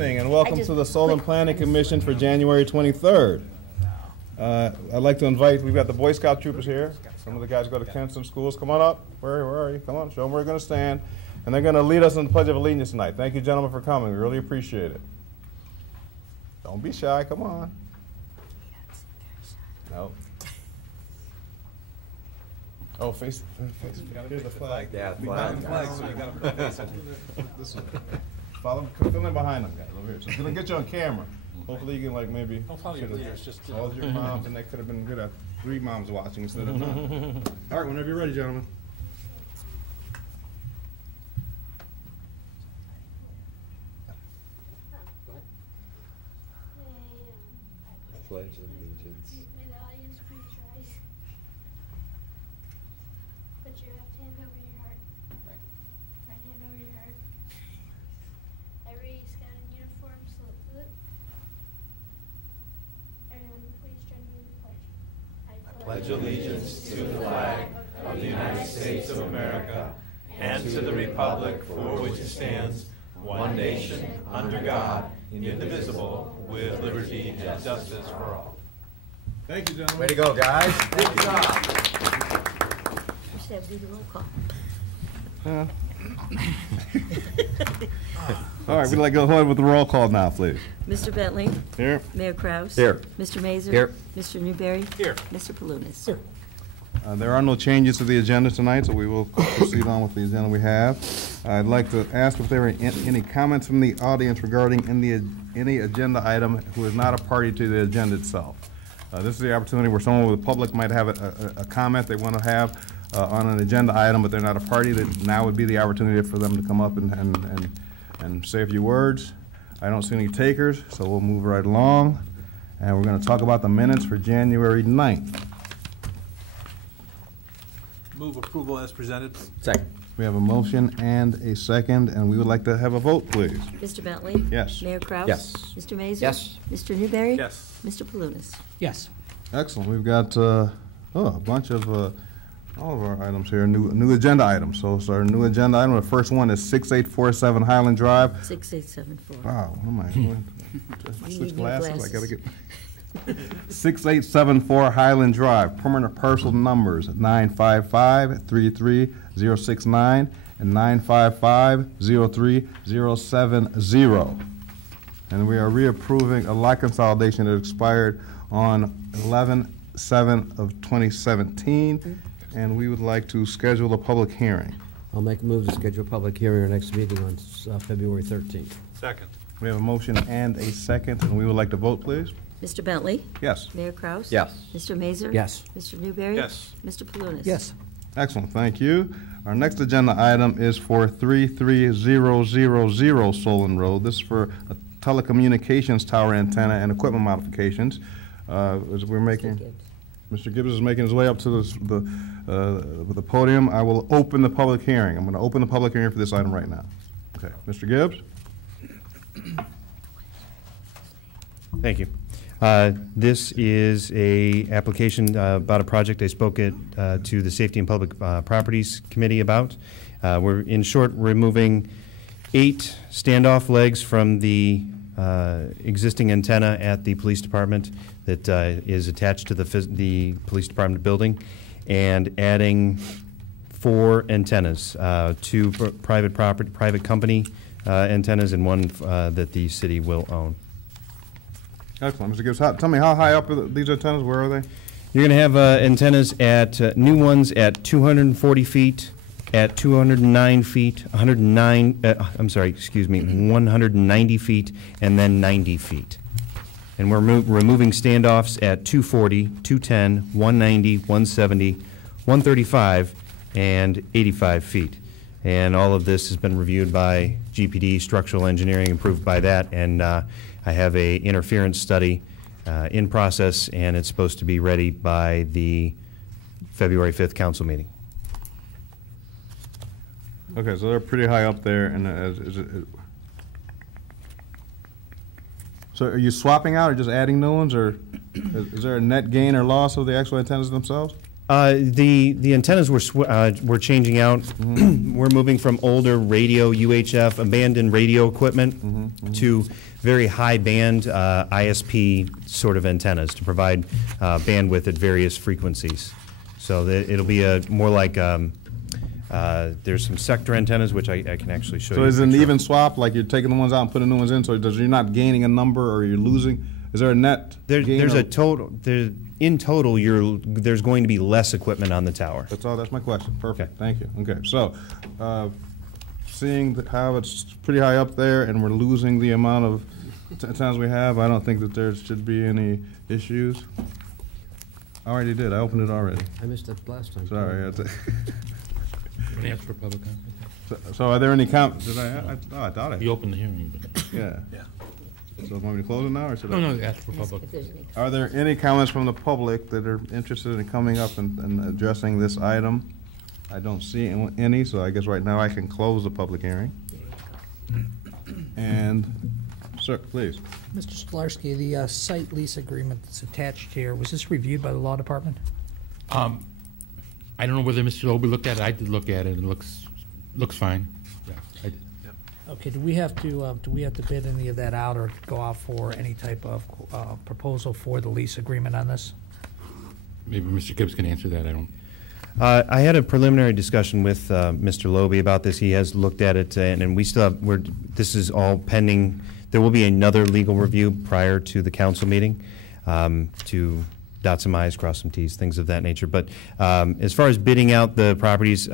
evening and welcome to the Solar Planning Commission for January 23rd. I'd like to invite, we've got the Boy Scout troopers here. Some of the guys go to Kenston schools. Come on up. Where are you? Come on, show them where we're going to stand. And they're going to lead us in the Pledge of Allegiance tonight. Thank you, gentlemen, for coming. We really appreciate it. Don't be shy. Come on. No. Oh, face. Here's the flag. Yeah, flag. So you got to face this way. Fill in behind them, guys, over here. So it's going to get you on camera. Hopefully you can, like, maybe. Don't follow your leaders, just all your moms, and they could have been good at 3 moms watching instead of none. All right, whenever you're ready, gentlemen. Pledge allegiance. May the audience please rise. Put your left hand over your heart. Right hand over your heart. Every scout in uniform salute. Everyone, please join me in the pledge. I pledge allegiance to the flag of the United States of America and to the republic for which it stands, one nation, under God, indivisible, with liberty and justice for all. Thank you, gentlemen. Way to go, guys. Good job. We should have to do the roll call. All right, we'd like to go ahead with the roll call now, please. Mr. Bentley? Here. Mayor Kraus? Here. Mr. Mazur? Here. Mr. Newberry? Here. Mr. Palunas? Here. There are no changes to the agenda tonight, so we will proceed on with the agenda we have. I'd like to ask if there are any comments from the audience regarding any agenda item who is not a party to the agenda itself. This is the opportunity where someone with the public might have a comment they want to have on an agenda item, but they're not a party. That now would be the opportunity for them to come up and say a few words. I don't see any takers, so we'll move right along. And we're going to talk about the minutes for January 9th. Move approval as presented. Second. We have a motion and a second, and we would like to have a vote, please. Mr. Bentley? Yes. Mayor Kraus? Yes. Mr. Mazur? Yes. Mr. Newberry? Yes. Mr. Palunas? Yes. Excellent. We've got a bunch of all of our items here, new agenda items. So our new agenda item, the first one is 6847 Highland Drive. 6874. Wow, what am I doing? You Switch need new glasses. I glasses. gotta get 6874 Highland Drive. Permanent parcel numbers 955-33069 and 955-03070. And we are reapproving a lot consolidation that expired on 11/7 of 2017, and we would like to schedule a public hearing. I'll make a move to schedule a public hearing our next meeting on February 13th. Second. We have a motion and a second, and we would like to vote, please. Mr. Bentley? Yes. Mayor Kraus? Yes. Mr. Mazur? Yes. Mr. Newberry? Yes. Mr. Palunas? Yes. Excellent, thank you. Our next agenda item is for 33000 Solon Road. This is for a telecommunications tower antenna and equipment modifications. As we're making, Mr. Gibbs is making his way up to the podium. I will open the public hearing. I'm going to open the public hearing for this item right now. Okay, Mr. Gibbs? Thank you. This is a application about a project I spoke at to the Safety and Public Properties Committee about. We're in short removing 8 standoff legs from the existing antenna at the police department that is attached to the police department building, and adding 4 antennas, 2 private company antennas and 1 that the city will own. Excellent. Mr. Gibbs, tell me, how high up are these antennas? Where are they? You're going to have antennas at, new ones at 240 feet, at 209 feet, 190 feet, and then 90 feet. And we're removing standoffs at 240, 210, 190, 170, 135, and 85 feet. And all of this has been reviewed by GPD, structural engineering, approved by that, and I have a interference study in process, and it's supposed to be ready by the February 5th council meeting. Okay, so they're pretty high up there, and so are you swapping out or just adding new ones, or is there a net gain or loss of the actual antennas themselves? The antennas we're changing out. We're moving from older radio, UHF, abandoned radio equipment to very high band ISP sort of antennas to provide bandwidth at various frequencies. So that it'll be more like there's some sector antennas which I can actually show you. So is it an a picture. even swap, like you're taking the ones out and putting new ones in, so you're not gaining a number or you're losing? Is there a net gain? There's or- a total. In total, there's going to be less equipment on the tower. That's all, that's my question. Perfect, Okay. thank you. Okay, so, seeing how it's pretty high up there and we're losing the amount of antennas we have, I don't think that there should be any issues. I already did, I opened it already. I missed that last time. Sorry. Any ask for public comment? So are there any did I thought I, You opened the hearing, but, yeah. Yeah. So want me to close it now, or should I? no, ask for Ask public. if there's any- Are there any comments from the public that are interested in coming up and addressing this item? I don't see any, so I guess right now I can close the public hearing. And, sir, please. Mr. Stolarski, the site lease agreement that's attached here, was this reviewed by the law department? I don't know whether Mr. Loby looked at it. I did look at it, and it looks fine. Yeah, I did. Okay, do we have to bid any of that out or go out for any type of proposal for the lease agreement on this? Maybe Mr. Gibbs can answer that. I don't. I had a preliminary discussion with Mr. Loby about this. He has looked at it, and we still have, this is all pending. There will be another legal review prior to the council meeting to dot some i's, cross some t's, things of that nature. But as far as bidding out the properties,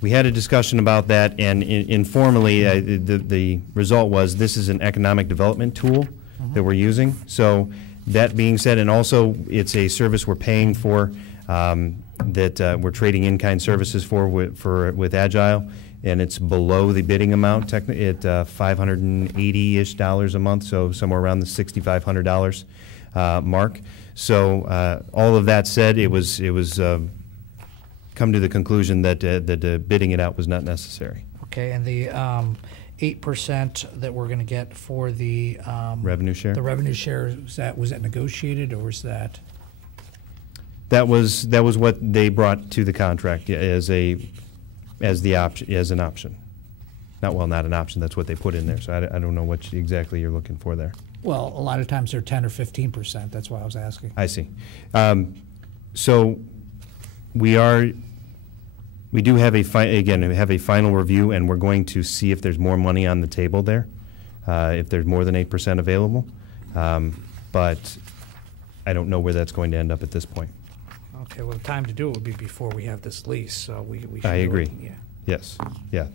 we had a discussion about that, and informally, the result was this is an economic development tool that we're using. So that being said, and also it's a service we're paying for that we're trading in-kind services for with Agile, and it's below the bidding amount at $580-ish a month, so somewhere around the $6,500 mark. So all of that said, it was come to the conclusion that bidding it out was not necessary. Okay, and the 8% that we're going to get for the Revenue share? the revenue share, was that negotiated, or was that? That was what they brought to the contract as an option. Not an option. That's what they put in there. So I don't know what exactly you're looking for there. Well, a lot of times they're 10 or 15%. That's why I was asking. I see. So we do have a final review, and we're going to see if there's more money on the table there, if there's more than 8% available. But I don't know where that's going to end up at this point. Okay, well, the time to do it would be before we have this lease, so we should do I it, agree. yeah. Yes, yeah.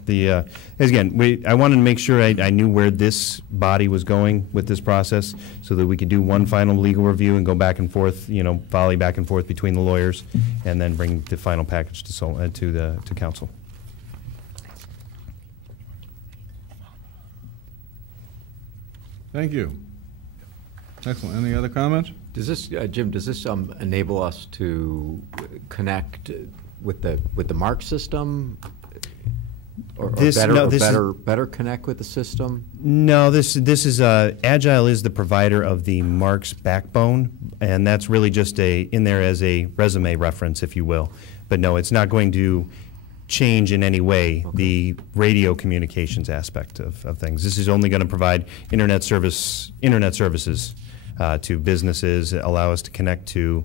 Again, I wanted to make sure I knew where this body was going with this process so that we could do one final legal review and go back and forth, volley back and forth between the lawyers, and then bring the final package to council. Thank you. Excellent. Any other comments? Does this, Jim, does this enable us to connect with the MARC system? Or better connect with the system? No, this is Agile is the provider of the Mark's backbone, and that's really just in there as a resume reference, if you will. But no, it's not going to change in any way the radio communications aspect of things. This is only going to provide internet services to businesses, allow us to connect to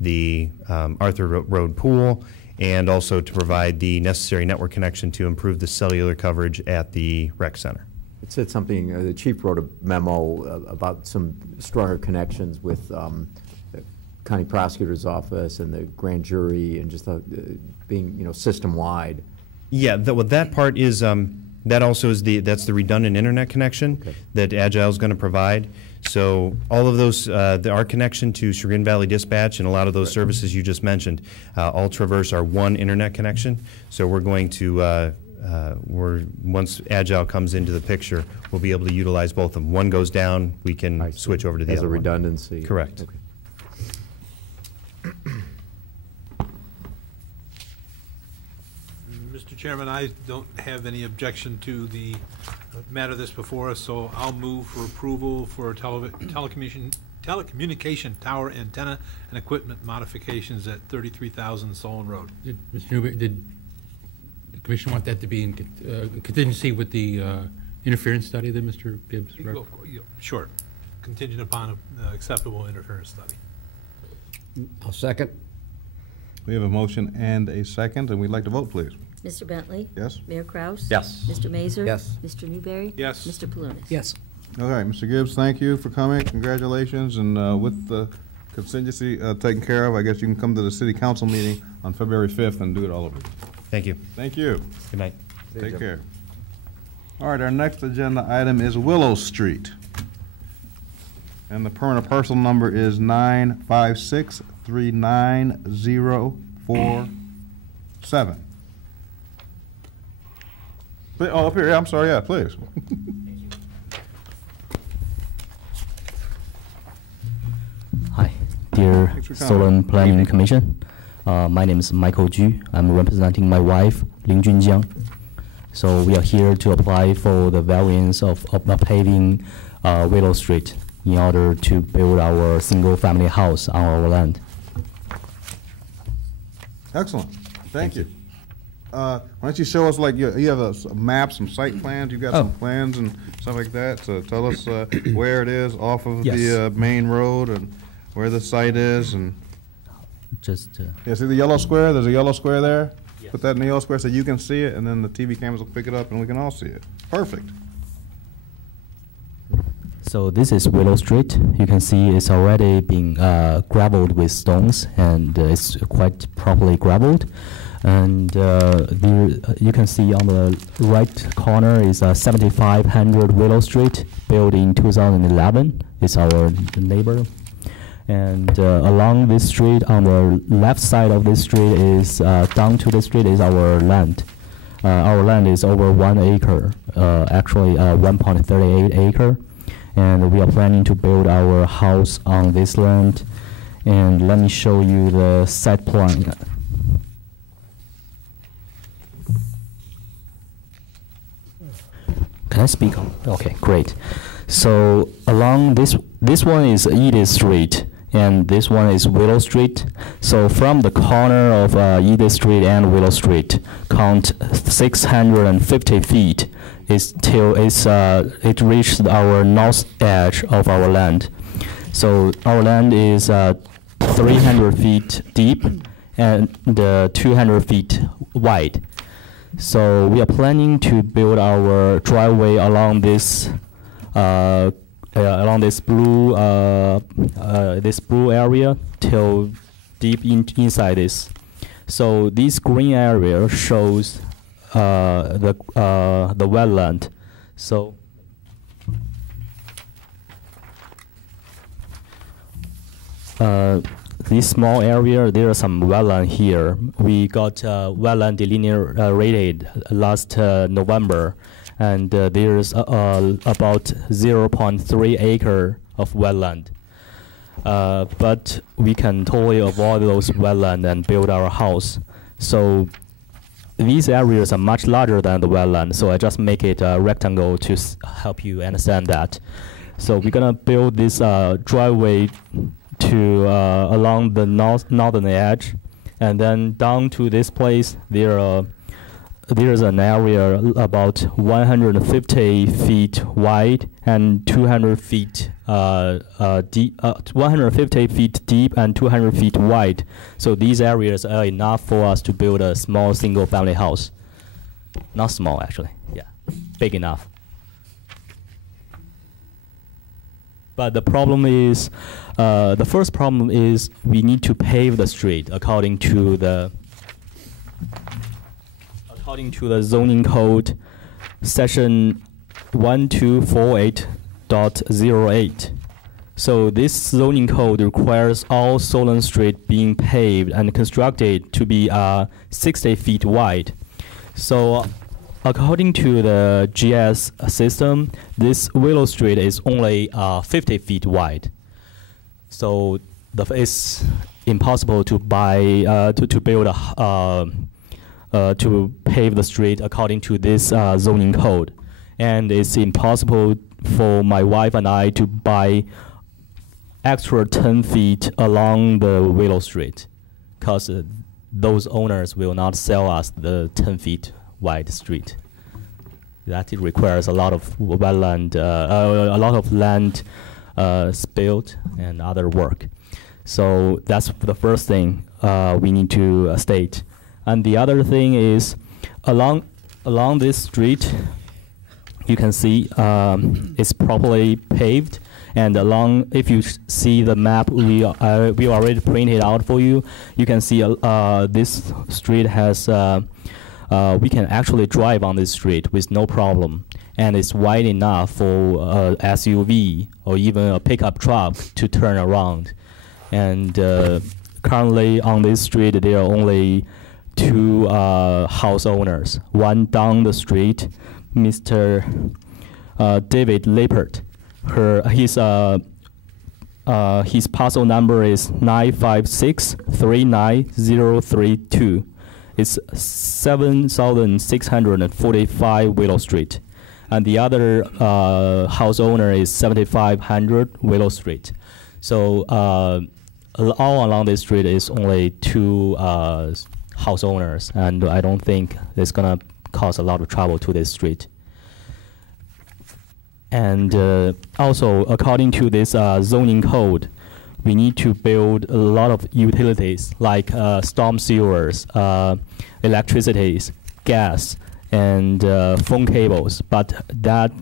the Arthur Road pool, and also to provide the necessary network connection to improve the cellular coverage at the rec center. It said something, the chief wrote a memo about some stronger connections with the county prosecutor's office and the grand jury, and just being, system-wide. Yeah, that part is, that also is that's the redundant internet connection that Agile is going to provide. So all of those, our connection to Chagrin Valley Dispatch and a lot of those services you just mentioned, all traverse our one internet connection. So we're going to, once Agile comes into the picture, we'll be able to utilize both of them. One goes down, we can switch over to the other one. As a redundancy. Correct. Okay. Mr. Chairman, I don't have any objection to the matter that's before us, so I'll move for approval for telecommunication telecommunication tower antenna and equipment modifications at 33,000 Solon Road. Mr. Newberry, did the commission want that to be in contingency with the interference study that Mr. Gibbs Go- Sure, contingent upon an acceptable interference study. I'll second. We have a motion and a second, and we'd like to vote, please. Mr. Bentley? Yes? Mayor Kraus? Yes. Mr. Mazer? Yes. Mr. Newberry? Yes. Mr. Palunas? Yes. All right, Mr. Gibbs, thank you for coming. Congratulations, and with the contingency taken care of, I guess you can come to the city council meeting on February 5th and do it all over. Thank you. Thank you. Good night. Take care. All right, our next agenda item is Willow Street. And the permanent parcel number is 9563947. Oh, up here, yeah, I'm sorry, yeah, please. Hi, dear Thanks for coming. Solon Planning Evening. Commission. My name is Michael Ju. I'm representing my wife, Lin Junjiang. So we are here to apply for the variance of paving Willow Street in order to build our single-family house on our land. Excellent, thank you. Why don't you show us, like, you have a map, some site plans, you've got some plans and stuff like that, so tell us where it is off of Yes. the main road and where the site is, and, Just yeah, see the yellow square, there's a yellow square there? Put that in the yellow square so you can see it, and then the TV cameras will pick it up and we can all see it. Perfect. So this is Willow Street. You can see it's already been gravelled with stones, and it's quite properly gravelled. And there, you can see on the right corner is 7500 Willow Street, built in 2011. It's our neighbor. And along this street, on the left side of this street is, down to the street is our land. Our land is over 1 acre, actually 1.38 acre. And we are planning to build our house on this land. And let me show you the site plan. Can I speak? Okay, great. So along this one is Edith Street, and this one is Willow Street. So from the corner of Edith Street and Willow Street, count 650 feet it reached our north edge of our land. So our land is 300 feet deep and 200 feet wide. So we are planning to build our driveway along this blue area till deep inside this. So this green area shows the wetland. So this small area, there are some wetland here. We got wetland delineated last November, and there's about 0.3 acre of wetland. But we can totally avoid those wetland and build our house. So these areas are much larger than the wetland, so I just make it a rectangle to help you understand that. So we're gonna build this driveway to along the northern edge, and then down to this place there's an area about 150 feet wide and 200 feet deep, 150 feet deep and 200 feet wide. So these areas are enough for us to build a small single-family house. Not small, actually. Yeah, big enough. But the problem is, the first problem is we need to pave the street according to the zoning code, section 1248.08. So this zoning code requires all Solon Street being paved and constructed to be 60 feet wide. So according to the GS system, this Willow Street is only 50 feet wide. So it's impossible to build to pave the street according to this zoning code. And it's impossible for my wife and I to buy extra 10 feet along the Willow Street, because those owners will not sell us the 10 feet wide street. That it requires a lot of wetland, a lot of land spilled and other work. So that's the first thing we need to state. And the other thing is, along this street, you can see it's properly paved. And along, if you see the map we already printed out for you, you can see this street has, we can actually drive on this street with no problem. And it's wide enough for SUV or even a pickup truck to turn around. And currently on this street, there are only 2 house owners. One down the street, Mr. David Lippert. His parcel number is 956-39032. It's 7,645 Willow Street. And the other house owner is 7,500 Willow Street. So all along this street is only 2 house owners, and I don't think it's gonna cause a lot of trouble to this street. And also, according to this zoning code, we need to build a lot of utilities like storm sewers, electricities, gas, and phone cables. But that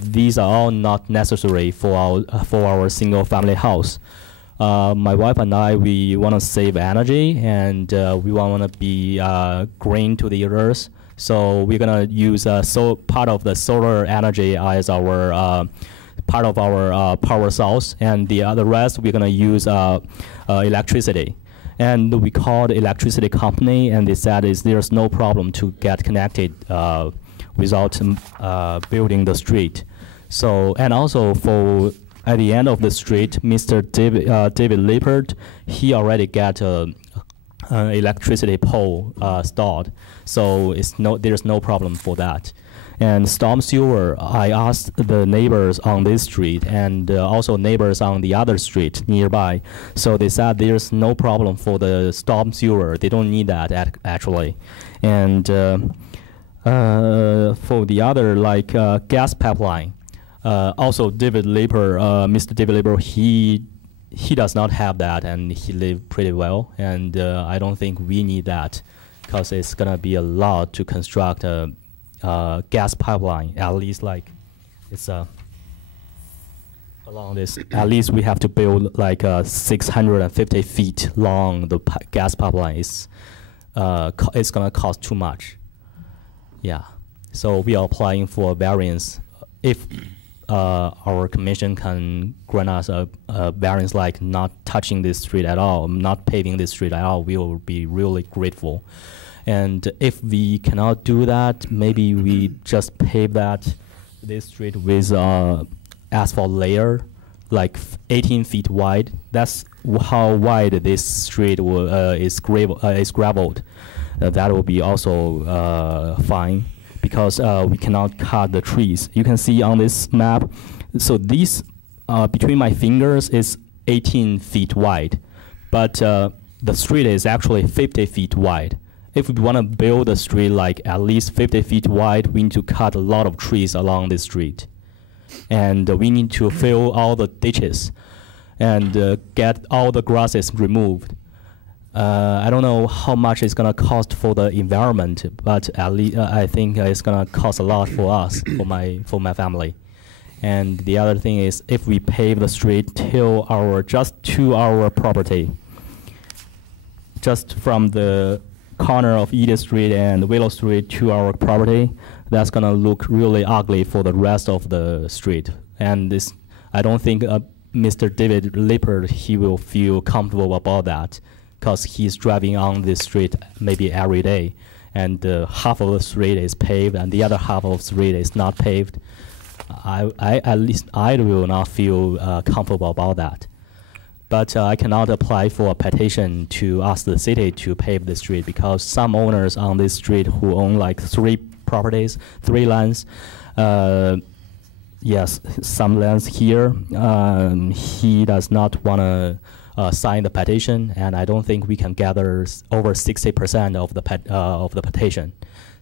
these are all not necessary for our single-family house. My wife and I, we want to save energy, and we want to be green to the earth. So we're gonna use part of the solar energy as our part of our power source, and the rest we're gonna use electricity. And we called the electricity company, and they said there's no problem to get connected without building the street. So, and also for at the end of the street, Mr. David Lippert, he already got an electricity pole installed, so there's no problem for that. And storm sewer, I asked the neighbors on this street and also neighbors on the other street nearby. So they said there's no problem for the storm sewer. They don't need that actually. And for the other, like gas pipeline, also David Lipper, Mr. David Lipper, he does not have that, and he lived pretty well. And I don't think we need that, because it's gonna be a lot to construct a gas pipeline. At least like it's along this. At least we have to build like 650 feet long. The gas pipeline is it's gonna cost too much. Yeah, so we are applying for a variance. If our commission can grant us a variance like not touching this street at all, not paving this street at all, we will be really grateful. And if we cannot do that, maybe we just pave this street with asphalt layer, like 18 feet wide. That's how wide this street is graveled. That will be also fine, because we cannot cut the trees. You can see on this map, so this between my fingers is 18 feet wide, but the street is actually 50 feet wide. If we want to build a street like at least 50 feet wide, we need to cut a lot of trees along this street. And we need to fill all the ditches and get all the grasses removed. I don't know how much it's gonna cost for the environment, but at least I think it's gonna cost a lot for us, for my family. And the other thing is, if we pave the street just to our property, just from the corner of Edith Street and Willow Street to our property, that's gonna look really ugly for the rest of the street. And this, I don't think Mr. David Lippert, he will feel comfortable about that, because he's driving on this street maybe every day, and half of the street is paved and the other half of the street is not paved. At least I will not feel comfortable about that. But I cannot apply for a petition to ask the city to pave the street, because some owners on this street who own like 3 properties, 3 lands, yes, some lands here. He does not want to sign the petition, and I don't think we can gather over 60% of the petition.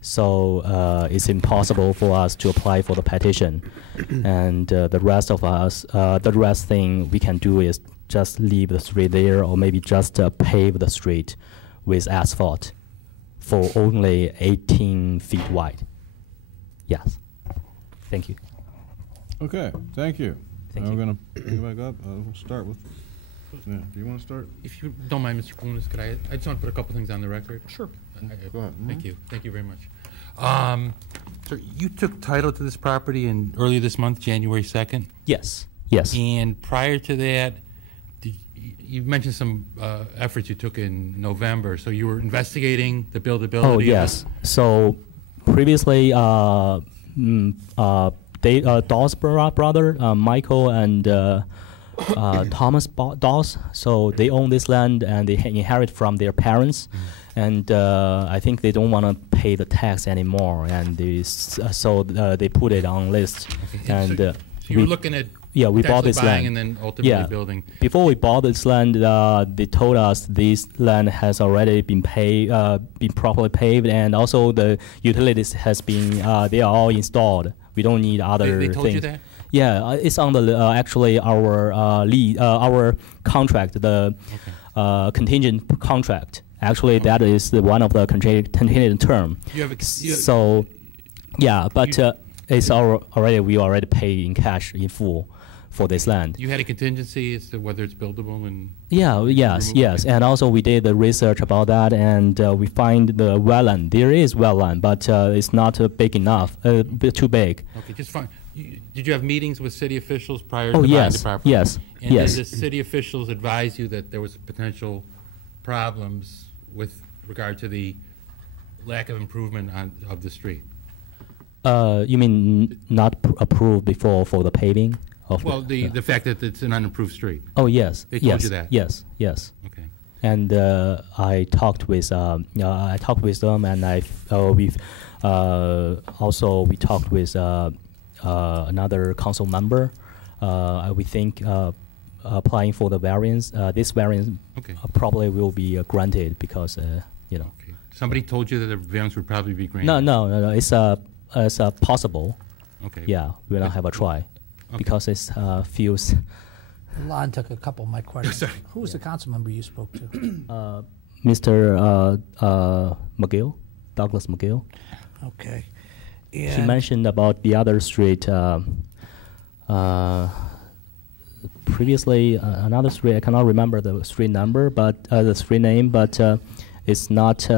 So it's impossible for us to apply for the petition. And the rest of us, the rest thing we can do is just leave the street there, or maybe just pave the street with asphalt for only 18 feet wide. Yes. Thank you. Okay, thank you. Thank Now you. we're going to pick it back up. We'll start with, yeah, do you want to start? If you don't mind, Mr. Kalinas, could I just want to put a couple things on the record? Sure. Go ahead. Thank you. Thank you very much. Sir, you took title to this property earlier this month, January 2nd? Yes. Yes. And prior to that, you mentioned some efforts you took in November. So you were investigating the buildability? Oh, yes. So previously, Dawes' brother, Michael and Thomas Dawes, so they own this land and they inherit from their parents. And I think they don't want to pay the tax anymore, and so they put it on list. Okay. And so you were looking at we bought this buying land and then ultimately building. Before we bought this land, they told us this land has already been properly paved, and also the utilities has been they are all installed. We don't need other They told things. you that? Yeah, it's on the actually our our contract, the contingent contract. Actually, that is one of the contingent term. So, yeah, but it's already we already pay in cash in full for this land. You had a contingency as to whether it's buildable and Yes, and also we did the research about that, and we find the wetland. There is wetland, but it's not big enough, too big. Okay, just fine. Did you have meetings with city officials prior Oh, to buying yes, the property? yes, And yes. did the city officials advise you that there was potential problems with regard to the lack of improvement of the street? You mean not approved before for the paving? Well, the fact that it's an unimproved street. Oh, yes. They told yes, you that? Yes, yes. Okay. And I talked with them, and also we talked with another council member. We think applying for the variance, this variance probably will be granted because you know. Okay. Somebody told you that the variance would probably be granted. No. It's possible. Okay. Yeah, we don't have a try because it's feels. Lon took a couple of my questions. Who was the council member you spoke to? Mr. McGill, Douglas McGill. Okay. He mentioned about the other street. Previously, another street. I cannot remember the street number, but the street name. But it's not.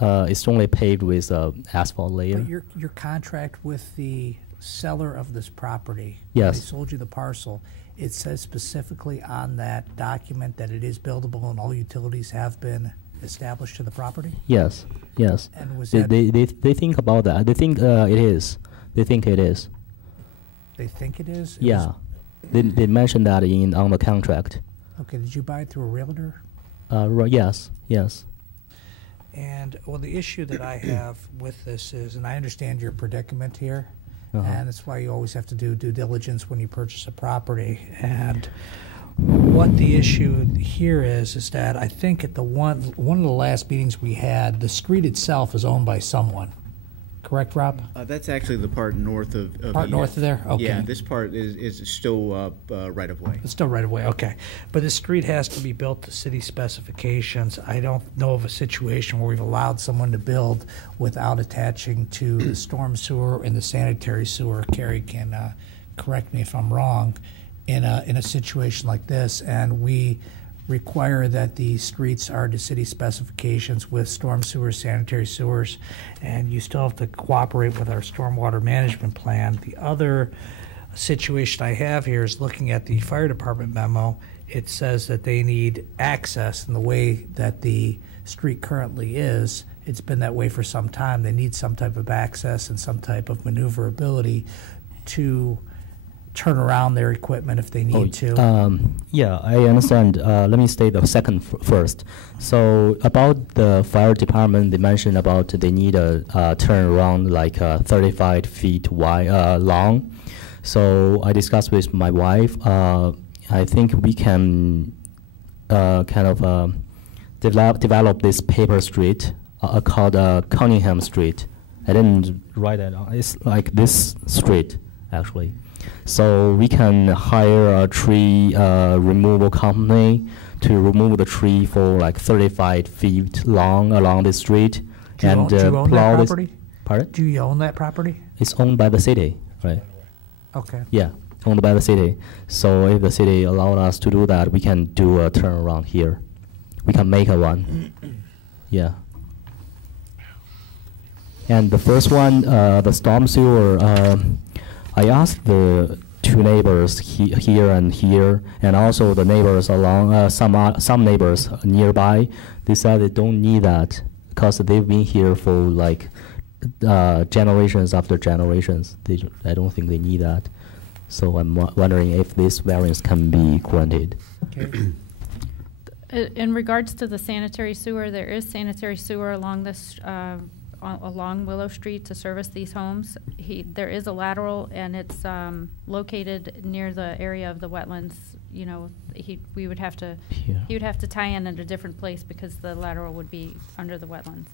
It's only paved with asphalt layer. But your contract with the seller of this property. Yes. When they sold you the parcel. It says specifically on that document that it is buildable and all utilities have been established to the property? Yes. And was they think about that. They think it is. They think it is. They think it is? Yeah. They mentioned that on the contract. Okay, did you buy it through a realtor? Yes. And, well, the issue that I have with this is, and I understand your predicament here, and that's why you always have to do due diligence when you purchase a property. And what the issue here is that I think at one of the last meetings we had, the street itself is owned by someone. Correct, Rob? That's actually the part north of Part north of there? Okay. Yeah, this part is still right of way. It's still right of way, okay. But the street has to be built to city specifications. I don't know of a situation where we've allowed someone to build without attaching to the storm sewer and the sanitary sewer. Carrie can correct me if I'm wrong. In a situation like this, and we require that the streets are to city specifications with storm sewers, sanitary sewers, and you still have to cooperate with our stormwater management plan. The other situation I have here is looking at the fire department memo. It says that they need access in the way that the street currently is. It's been that way for some time. They need some type of access and some type of maneuverability to turn around their equipment if they need to. Yeah, I understand. Let me state the second first. So about the fire department, they mentioned about they need a turnaround like 35 feet wide, long. So I discussed with my wife. I think we can kind of develop this paper street called Cunningham Street. I didn't write that down. It's like this street, actually. So we can hire a tree removal company to remove the tree for like 35 feet long along the street. Do you own that property? Pardon? Do you own that property? It's owned by the city, right? Okay. Yeah, owned by the city. So if the city allowed us to do that, we can do a turnaround here. We can make a one. Yeah. And the first one, the storm sewer, I asked the two neighbors here and here, and also the neighbors along, some neighbors nearby. They said they don't need that because they've been here for like generations after generations. I don't think they need that. So I'm wondering if this variance can be granted. Okay. In regards to the sanitary sewer, there is sanitary sewer along this along Willow Street to service these homes. There is a lateral, and it's located near the area of the wetlands. You know, he would have to tie in at a different place because the lateral would be under the wetlands.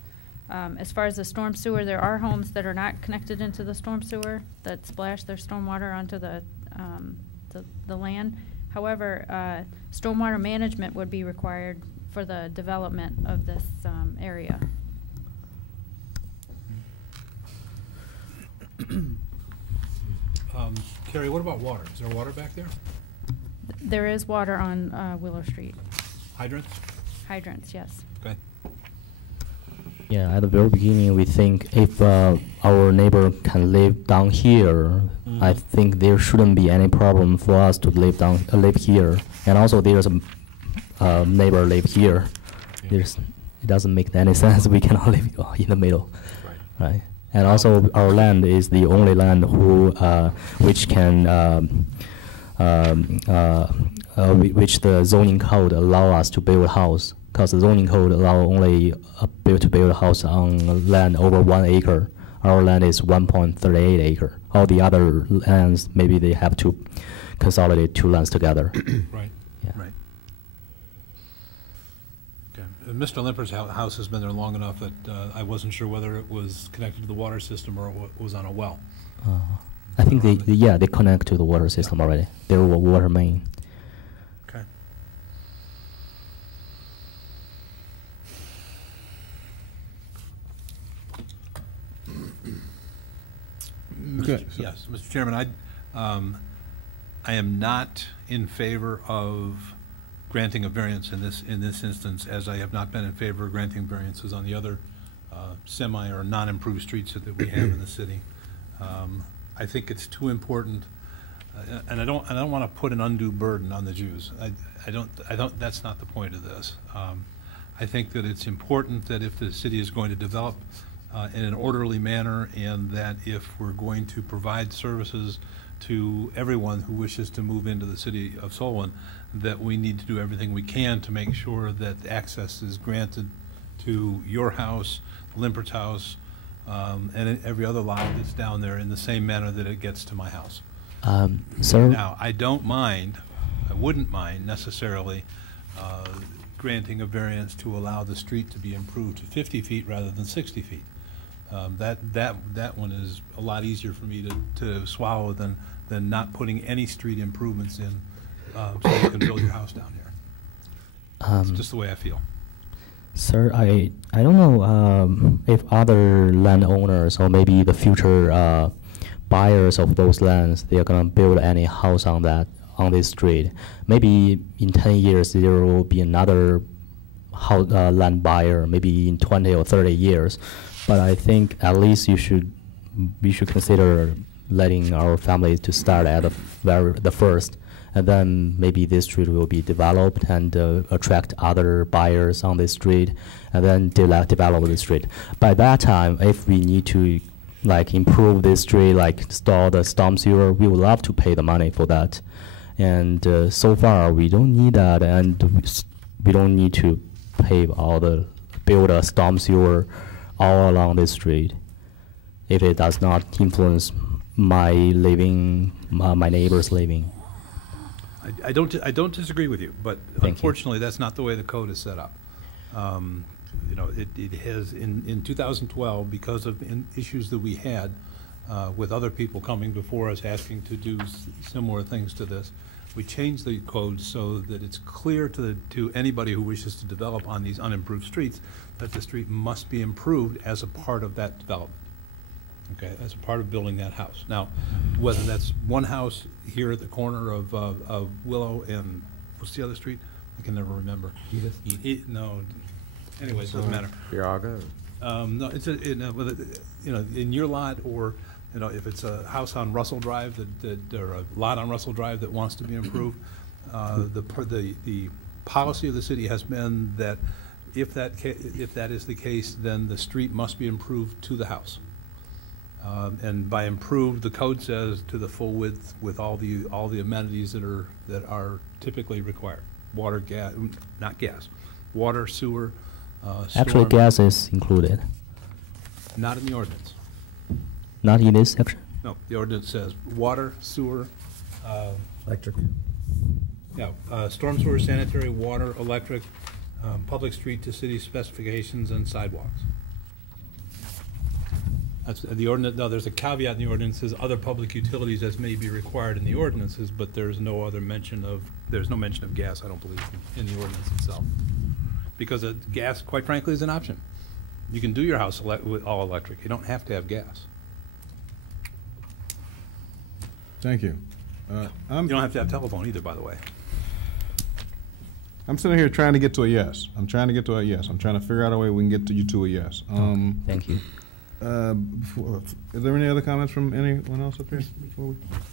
As far as the storm sewer, there are homes that are not connected into the storm sewer that splash their stormwater onto the land. However, stormwater management would be required for the development of this area. Carrie, what about water? Is there water back there? There is water on Willow Street. Hydrants? Hydrants, yes. Okay. Yeah, at the very beginning, we think if our neighbor can live down here, I think there shouldn't be any problem for us to live here. And also, there's a neighbor live here. Yeah. It doesn't make any sense. We cannot live in the middle, right? And also, our land is the only land which can which the zoning code allow us to build a house. Because the zoning code allow only to build a house on land over 1 acre. Our land is 1.38 acre. All the other lands, maybe they have to consolidate two lands together. Right. Yeah. Right. Okay. Mr. Limper's house has been there long enough that I wasn't sure whether it was connected to the water system or it was on a well. I think they connect to the water system already. They're a water main. Okay. Okay. Yes, Mr. Chairman, I am not in favor of granting a variance in this instance, as I have not been in favor of granting variances on the other semi or non-improved streets that we have in the city. I think it's too important, and I don't want to put an undue burden on the Jews. I don't. That's not the point of this. I think that it's important that if the city is going to develop in an orderly manner, and that if we're going to provide services to everyone who wishes to move into the city of Solon, that we need to do everything we can to make sure that access is granted to your house, Limpert's house, and every other lot that's down there in the same manner that it gets to my house. Sir? Now, I wouldn't mind necessarily granting a variance to allow the street to be improved to 50 feet rather than 60 feet. That one is a lot easier for me to swallow than not putting any street improvements in so you can build your house down here. It's just the way I feel. Sir, I don't know if other landowners or maybe the future buyers of those lands, they are going to build any house on this street. Maybe in 10 years there will be another land buyer, maybe in 20 or 30 years. But I think at least we should consider letting our family to start at the first, and then maybe this street will be developed and attract other buyers on this street, and then develop the street. By that time, if we need to like improve this street, like install the storm sewer, we would love to pay the money for that. And so far, we don't need that, and we don't need to pave build a storm sewer all along this street if it does not influence my living, my neighbor's living. I don't disagree with you, but unfortunately, that's not the way the code is set up. You know, it has, in 2012, because of issues that we had with other people coming before us asking to do similar things to this, we changed the code so that it's clear to anybody who wishes to develop on these unimproved streets that the street must be improved as a part of that development. Okay, as a part of building that house. Now, whether that's one house here at the corner of Willow and what's the other street? I can never remember. Edith? No. Anyways, doesn't matter. Iago. No, it's you know, in your lot, or you know, if it's a house on Russell Drive or a lot on Russell Drive that wants to be improved, the policy of the city has been that if that is the case, then the street must be improved to the house. And by improved, the code says to the full width with all the amenities that are typically required: water, gas, not gas, water, sewer. Actually, gas is included. Not in the ordinance. Not in this section? No, the ordinance says water, sewer. Electric. Yeah, storm sewer, sanitary, water, electric, public street to city specifications, and sidewalks. That's the ordinance. No, there's a caveat in the ordinances: other public utilities as may be required in the ordinances, but there's no mention of gas, I don't believe, in the ordinance itself. Because gas, quite frankly, is an option. You can do your house with all electric. You don't have to have gas. Thank you. You don't have to have telephone either, by the way. I'm sitting here trying to get to a yes. I'm trying to get to a yes. I'm trying to figure out a way we can get you to a yes. Thank you. Is there any other comments from anyone else up here?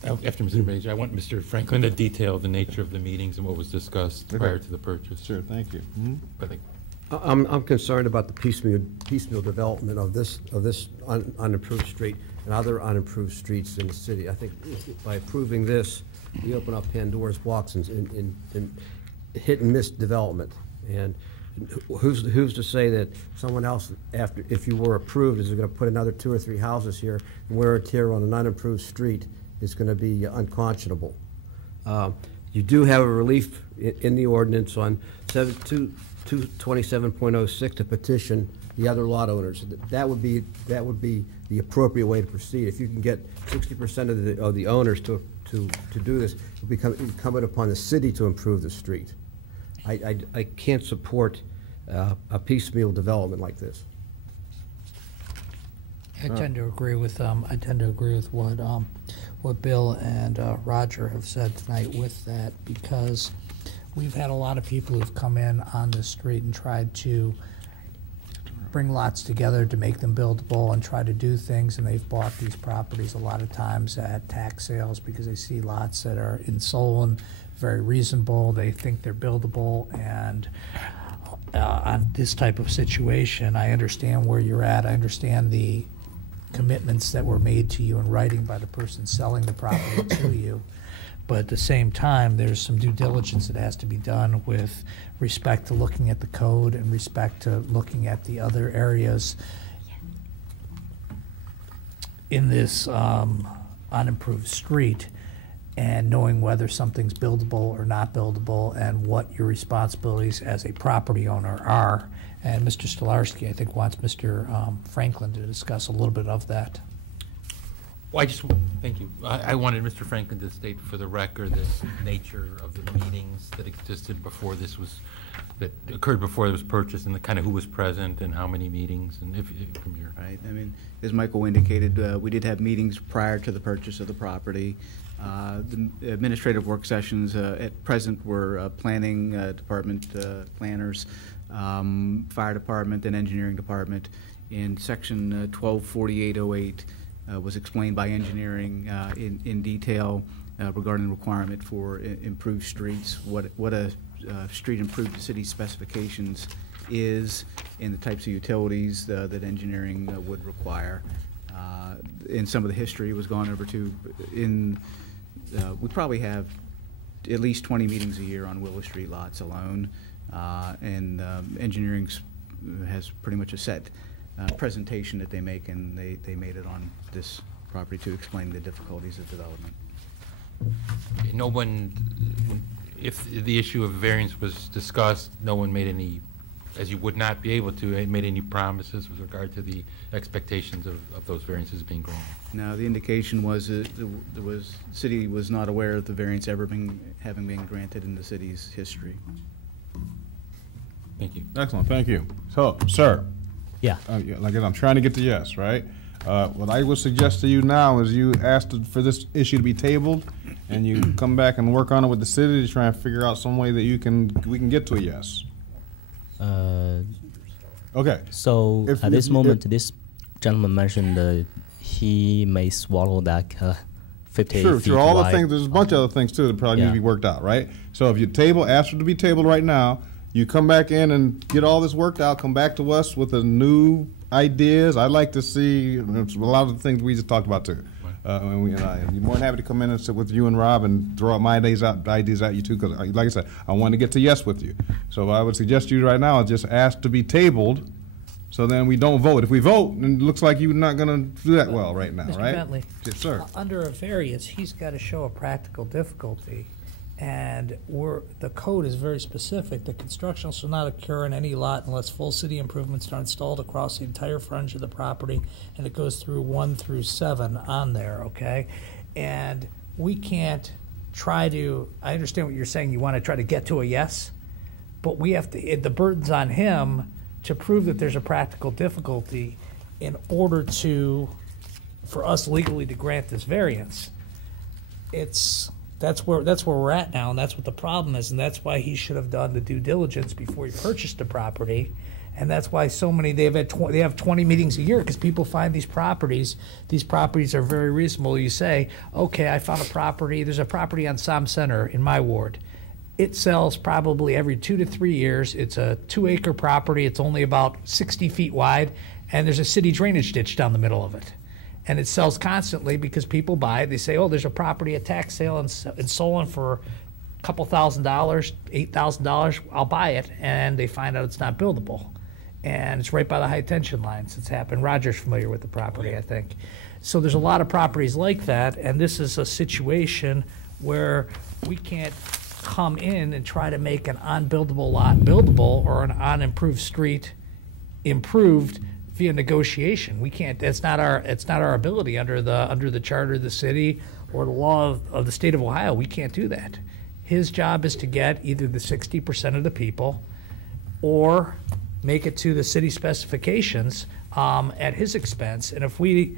After Mr. Major, I want Mr. Franklin to detail the nature of the meetings and what was discussed prior to the purchase. Sure, thank you. I'm concerned about the piecemeal development of this unimproved street and other unimproved streets in the city. I think by approving this, we open up Pandora's box in hit and miss development. And who's to say that someone else, if you were approved, is going to put another 2 or 3 houses here, and wear and tear on an unimproved street is going to be unconscionable. You do have a relief in the ordinance on 227.06 to petition the other lot owners. That would be the appropriate way to proceed. If you can get 60% of the owners to do this, it will become incumbent upon the city to improve the street. I can't support a piecemeal development like this. I tend to agree with what Bill and Roger have said tonight with that, because we've had a lot of people who've come in on the street and tried to bring lots together to make them buildable and try to do things, and they've bought these properties a lot of times at tax sales because they see lots that are in Solon, very reasonable, they think they're buildable, and on this type of situation, I understand where you're at. I understand the commitments that were made to you in writing by the person selling the property to you. But at the same time, there's some due diligence that has to be done with respect to looking at the code and respect to looking at the other areas in this unimproved street, and knowing whether something's buildable or not buildable and what your responsibilities as a property owner are. And Mr. Stolarski, I think, wants Mr. Franklin to discuss a little bit of that. Well, thank you. I wanted Mr. Franklin to state for the record the nature of the meetings that existed before that occurred before it was purchased, and the kind of who was present and how many meetings, and if from your. Right. I mean, as Michael indicated, we did have meetings prior to the purchase of the property. The administrative work sessions at present were planning department planners, fire department, and engineering department. In section 124808 was explained by engineering in detail regarding the requirement for improved streets, what a street improved to city specifications is, and the types of utilities that engineering would require. In some of the history was gone over to. We probably have at least 20 meetings a year on Willow Street lots alone, and engineering has pretty much a set presentation that they make, and they made it on this property to explain the difficulties of development. No one, if the issue of variance was discussed, no one made any, as you would not be able to, made any promises with regard to the expectations of those variances being granted? No, the indication was the city was not aware of the variance ever having been granted in the city's history. Thank you. Excellent, thank you. So, sir. Yeah. Like I'm trying to get to yes, right? What I would suggest to you now is you ask for this issue to be tabled, and you come back and work on it with the city to try and figure out some way that we can get to a yes. Okay. So at this moment, this gentleman mentioned he may swallow that 50 feet Sure. All wide. the things. There's a bunch of other things too that probably need to be worked out, right? So if you ask for it to be tabled right now, you come back in and get all this worked out. Come back to us with a new ideas. I'd like to see a lot of the things we just talked about too. And I'd be more than happy to come in and sit with you and Rob and throw out my ideas at you too, because like I said, I want to get to yes with you. So I would suggest to you right now, just ask to be tabled, so then we don't vote. If we vote, then it looks like you're not going to do that well right now, Mr. right? Bentley, Yes, sir. Under a variance, he's got to show a practical difficulty. And the code is very specific. The construction shall not occur in any lot unless full city improvements are installed across the entire frontage of the property, and it goes through 1 through 7 on there, okay? And we can't try to, I understand what you're saying, you want to try to get to a yes, but we have to, the burden's on him to prove that there's a practical difficulty in order for us legally to grant this variance. That's where we're at now, and that's what the problem is, and that's why he should have done the due diligence before he purchased the property, and that's why so many they have 20 meetings a year, because people find these properties. These properties are very reasonable. You say, okay, I found a property. There's a property on Som Center in my ward. It sells probably every 2 to 3 years. It's a 2-acre property. It's only about 60 feet wide, and there's a city drainage ditch down the middle of it. And it sells constantly because people buy it. They say, oh, there's a property at tax sale in Solon for a couple $1,000, $8,000. I'll buy it. And they find out it's not buildable. And it's right by the high tension lines. It's happened. Roger's familiar with the property, I think. So there's a lot of properties like that. And this is a situation where we can't come in and try to make an unbuildable lot buildable or an unimproved street improved via negotiation. We can't. It's not our ability under the charter of the city or the law of the state of Ohio. We can't do that. His job is to get either the 60% of the people, or make it to the city specifications at his expense. And if we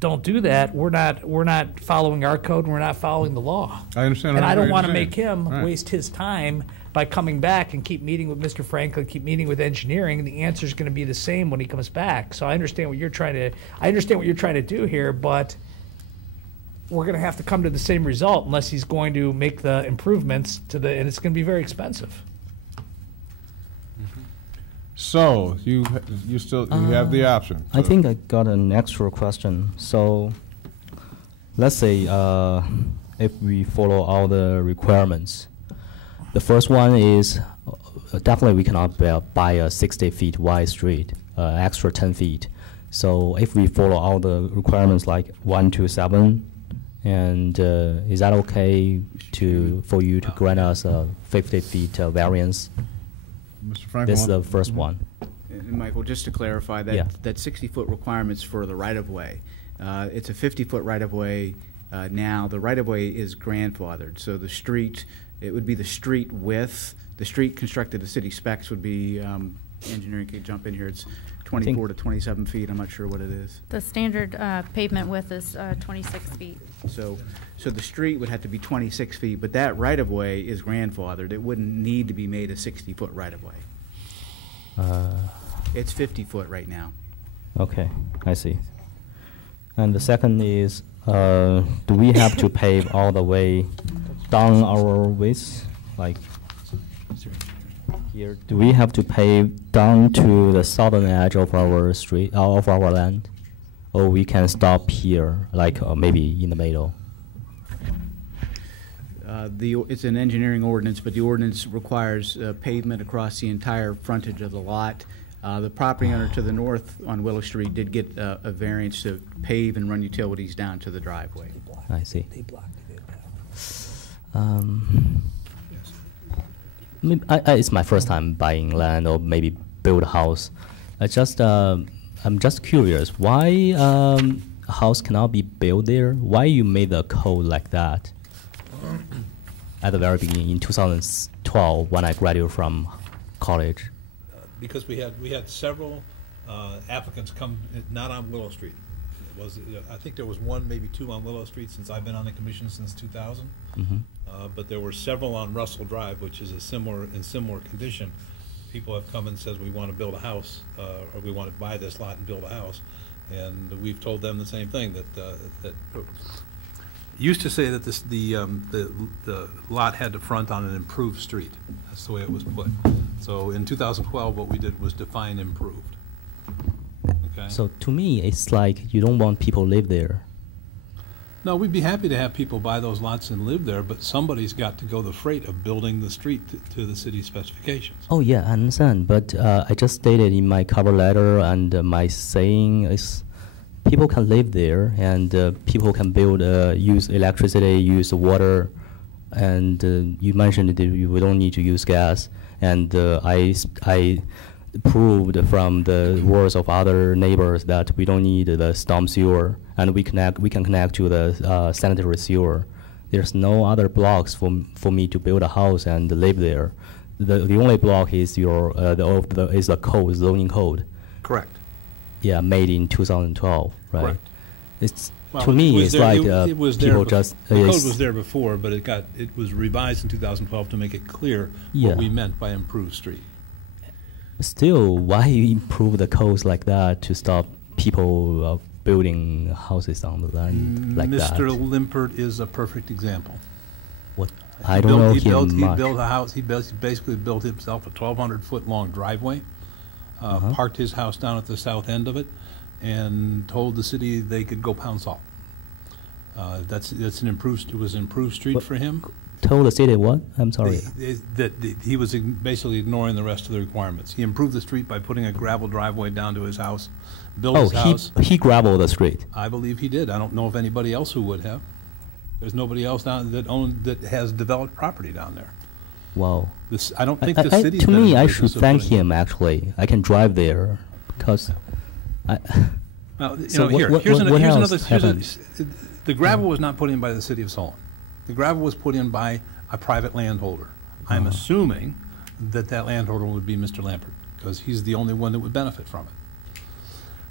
don't do that, we're not following our code, and we're not following the law. I understand. And I don't want to make him waste his time by coming back and keep meeting with Mr. Franklin, keep meeting with engineering. The answer is going to be the same when he comes back. So I understand what you're trying to do here, but we're going to have to come to the same result unless he's going to make the improvements and it's going to be very expensive. So you have the option. I think I got an extra question. So let's say if we follow all the requirements. The first one is definitely we cannot buy a 60 feet wide street, extra 10 feet. So if we follow all the requirements like 1 to 7, and is that okay for you to grant us a 50 feet variance? Mr. Franklin, this is the first one. And Michael, just to clarify, that 60-foot requirement's for the right-of-way. It's a 50-foot right-of-way now. The right-of-way is grandfathered, so the street, it would be the street width. The street constructed to city specs would be, engineering could jump in here, it's 24 to 27 feet. I'm not sure what it is. The standard pavement width is 26 feet. So the street would have to be 26 feet, but that right-of-way is grandfathered. It wouldn't need to be made a 60-foot right-of-way. It's 50-foot right now. Okay, I see. And the second is, do we have to pave all the way down our width? Like, here, do we have to pave down to the southern edge of our street, of our land? Or we can stop here, like maybe in the middle? It's an engineering ordinance, but the ordinance requires pavement across the entire frontage of the lot. The property owner to the north on Willow Street did get a variance to pave and run utilities down to the driveway. I see. It's my first time buying land or maybe build a house. I'm just curious, why a house cannot be built there? Why you made the code like that? At the very beginning, in 2012, when I graduated from college. Because we had several applicants come, not on Willow Street. I think there was one, maybe two on Willow Street since I've been on the commission since 2000. But there were several on Russell Drive, which is in similar condition. People have come and says we want to build a house, or we want to buy this lot and build a house, and we've told them the same thing, that used to say that the lot had to front on an improved street. That's the way it was put. So in 2012, what we did was define improved. Okay. So to me, it's like you don't want people live there. No, we'd be happy to have people buy those lots and live there, but somebody's got to go the freight of building the street to the city specifications. Oh yeah, I understand. But I just stated in my cover letter and my saying is people can live there and people can build, use electricity, use water, and you mentioned that we don't need to use gas. And I proved from the words of other neighbors that we don't need the storm sewer, and we can connect to the sanitary sewer. There's no other blocks for me to build a house and live there. The only block is the code, zoning code. Correct. Yeah, made in 2012, right? Correct. It's well, to me, it's like it was people there just the code was there before, but it was revised in 2012 to make it clear what we meant by improved street. Still, why you improve the codes like that to stop people building houses on the land like that? Mr. Limpert is a perfect example. What? I don't know him much. He built a house. He basically built himself a 1,200-foot long driveway, parked his house down at the south end of it, and told the city they could go pound salt. That's an improved. It was an improved street for him. Told the city what? I'm sorry. That he was basically ignoring the rest of the requirements. He improved the street by putting a gravel driveway down to his house, built his house. He gravelled the street. I believe he did. I don't know of anybody else who would have. There's nobody else that has developed property down there. Wow. I don't think the city. To me, I should thank him. Actually, I can drive there because. Well, here's another. The gravel was not put in by the city of Solon. The gravel was put in by a private landholder. I'm assuming that landholder would be Mr. Lampert, because he's the only one that would benefit from it.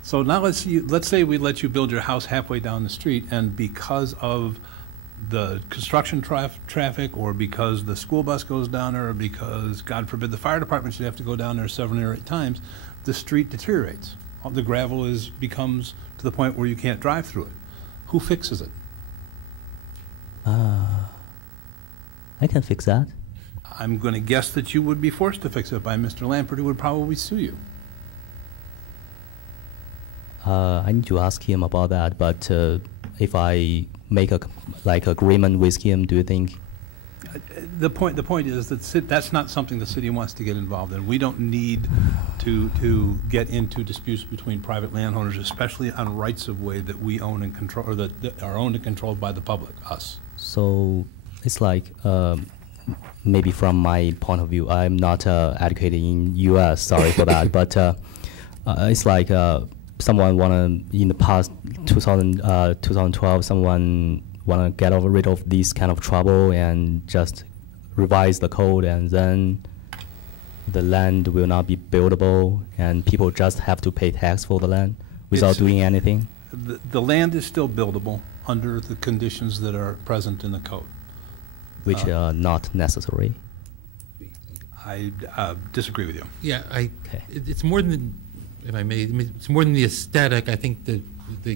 So now let's say we let you build your house halfway down the street, and because of the construction traffic, or because the school bus goes down there, or because, God forbid, the fire department should have to go down there 7 or 8 times, the street deteriorates. The gravel becomes to the point where you can't drive through it. Who fixes it? I can fix that. I'm going to guess that you would be forced to fix it by Mr. Lampert, who would probably sue you. I need to ask him about that, but if I make agreement with him, do you think? The point is that that's not something the city wants to get involved in. We don't need to get into disputes between private landowners, especially on rights of way that we own and control, or that are owned and controlled by the public, us. So it's like maybe from my point of view, I'm not advocating in U.S. Sorry for that, but it's like someone in the past 2012, someone want to get rid of this kind of trouble and just revise the code, and then the land will not be buildable, and people just have to pay tax for the land without doing anything. The land is still buildable under the conditions that are present in the code, which are not necessary. I disagree with you. Yeah, it's more than, if I may, it's more than the aesthetic. I think the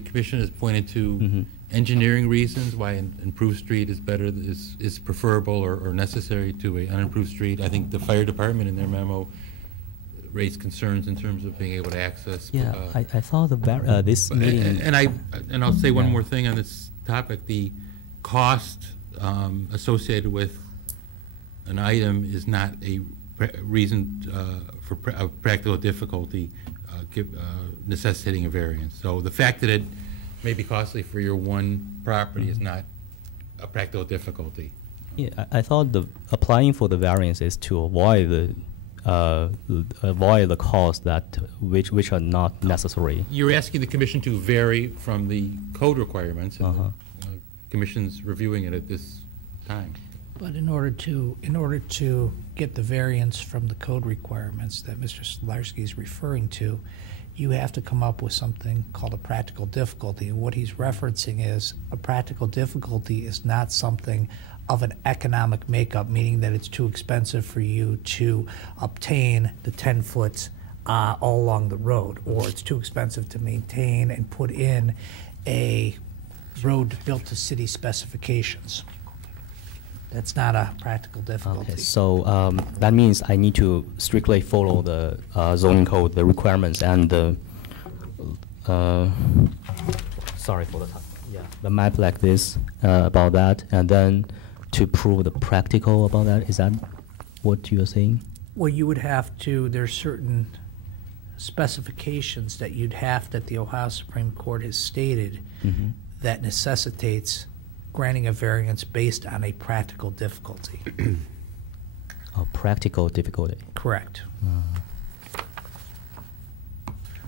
commission has pointed to engineering reasons why an improved street is better, is preferable or necessary to an unimproved street. I think the fire department in their memo raised concerns in terms of being able to access. Yeah, I thought this meeting. And I'll say one Yeah. more thing on this topic. The cost associated with an item is not a reason for practical difficulty necessitating a variance. So the fact that it may be costly for your one property is not a practical difficulty. Yeah, I thought applying for the variance is to avoid the costs that which are not necessary. You're asking the commission to vary from the code requirements, and the commission's reviewing it at this time. But in order to get the variance from the code requirements that Mr. Slarski is referring to, you have to come up with something called a practical difficulty. And what he's referencing is a practical difficulty is not something of an economic makeup, meaning that it's too expensive for you to obtain the 10-foot all along the road, or it's too expensive to maintain and put in a road built to city specifications. That's not a practical difficulty. Okay, so that means I need to strictly follow the zoning code, the requirements, and the sorry for the time. Yeah, the map like this about that, and then to prove the practical about that. Is that what you are saying? Well, you would have to. There's certain specifications that that the Ohio Supreme Court has stated that necessitates granting a variance based on a practical difficulty. A practical difficulty. Correct.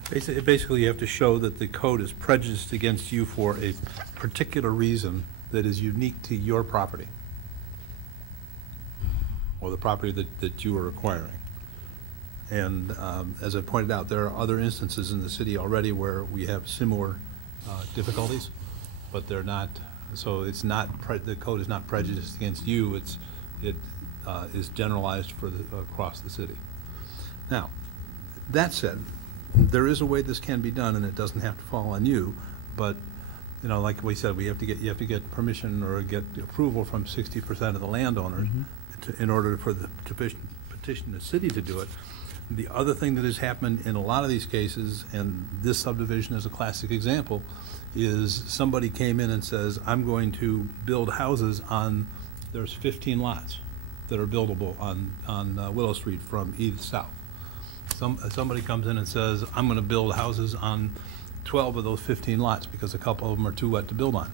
Basically, you have to show that the code is prejudiced against you for a particular reason that is unique to your property, or the property that you are acquiring. And as I pointed out, there are other instances in the city already where we have similar difficulties, but they're not. So it's not the code is not prejudiced against you. It is generalized for across the city. Now, that said, there is a way this can be done, and it doesn't have to fall on you. But like we said, you have to get permission or get approval from 60% of the landowners in order for to petition the city to do it. The other thing that has happened in a lot of these cases, and this subdivision is a classic example, is somebody came in and says, I'm going to build houses there's 15 lots that are buildable on Willow Street from east to south. Somebody comes in and says, I'm going to build houses on 12 of those 15 lots because a couple of them are too wet to build on.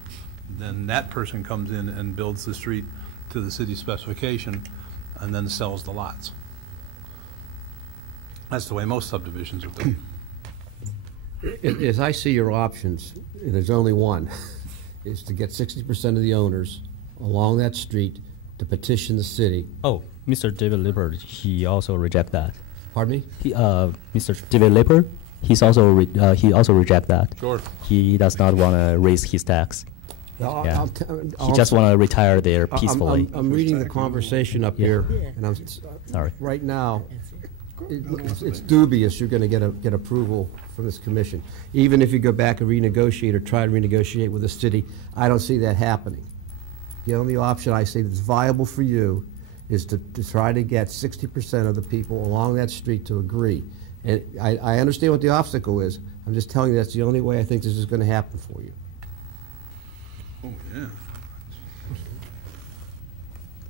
Then that person comes in and builds the street to the city specification and then sells the lots. That's the way most subdivisions are built. As I see your options, and there's only one, is to get 60% of the owners along that street to petition the city. Oh, Mr. David Lippert, he also reject that. Pardon me? Mr. David Lippert, he also reject that. Sure. He does not want to raise his tax. Yeah. He just want to retire there peacefully. I'm reading the conversation up here, and I'm sorry. Right now, it's dubious you're going to get approval from this commission. Even if you go back and renegotiate or try to renegotiate with the city, I don't see that happening. The only option I see that's viable for you is to try to get 60% of the people along that street to agree. And I understand what the obstacle is. I'm just telling you that's the only way I think this is going to happen for you. Oh, yeah.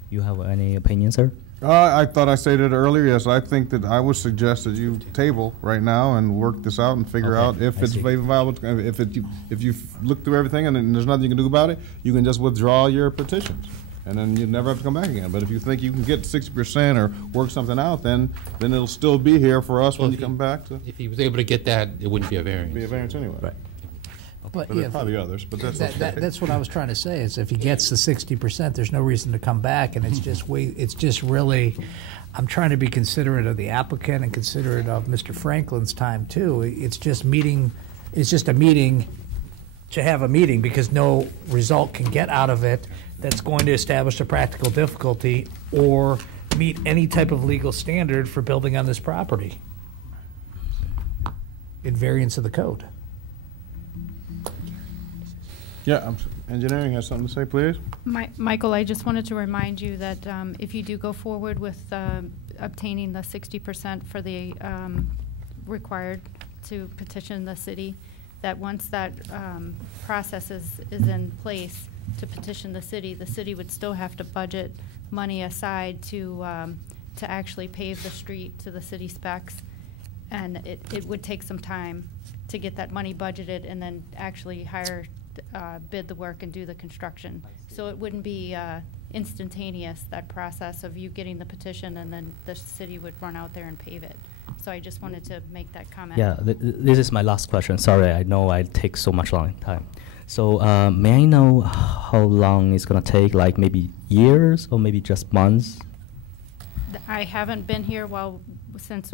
You have any opinion, sir? I thought I stated earlier, yes, I think that I would suggest that you table right now and work this out and figure out if it's viable. If you look through everything and there's nothing you can do about it, you can just withdraw your petitions. And then you never have to come back again. But if you think you can get 60% or work something out, then it'll still be here for us when you come back. If he was able to get that, it wouldn't be a variance. It'd be a variance anyway. Right. But there's probably others, but that's what I was trying to say, is if he gets the 60%, there's no reason to come back, and it's just really, I'm trying to be considerate of the applicant and considerate of Mr. Franklin's time too. It's just a meeting to have a meeting, because no result can get out of it that's going to establish a practical difficulty or meet any type of legal standard for building on this property in variance of the code. Yeah, engineering has something to say, please? Michael, I just wanted to remind you that if you do go forward with obtaining the 60% for the required to petition the city, that once that process is in place to petition the city would still have to budget money aside to actually pave the street to the city specs. And it would take some time to get that money budgeted and then actually bid the work and do the construction. So it wouldn't be instantaneous, that process of you getting the petition and then the city would run out there and pave it. So I just wanted to make that comment. Yeah, this is my last question. Sorry, I know I take so much long time. So may I know how long it's going to take, like maybe years or maybe just months? I haven't been here, since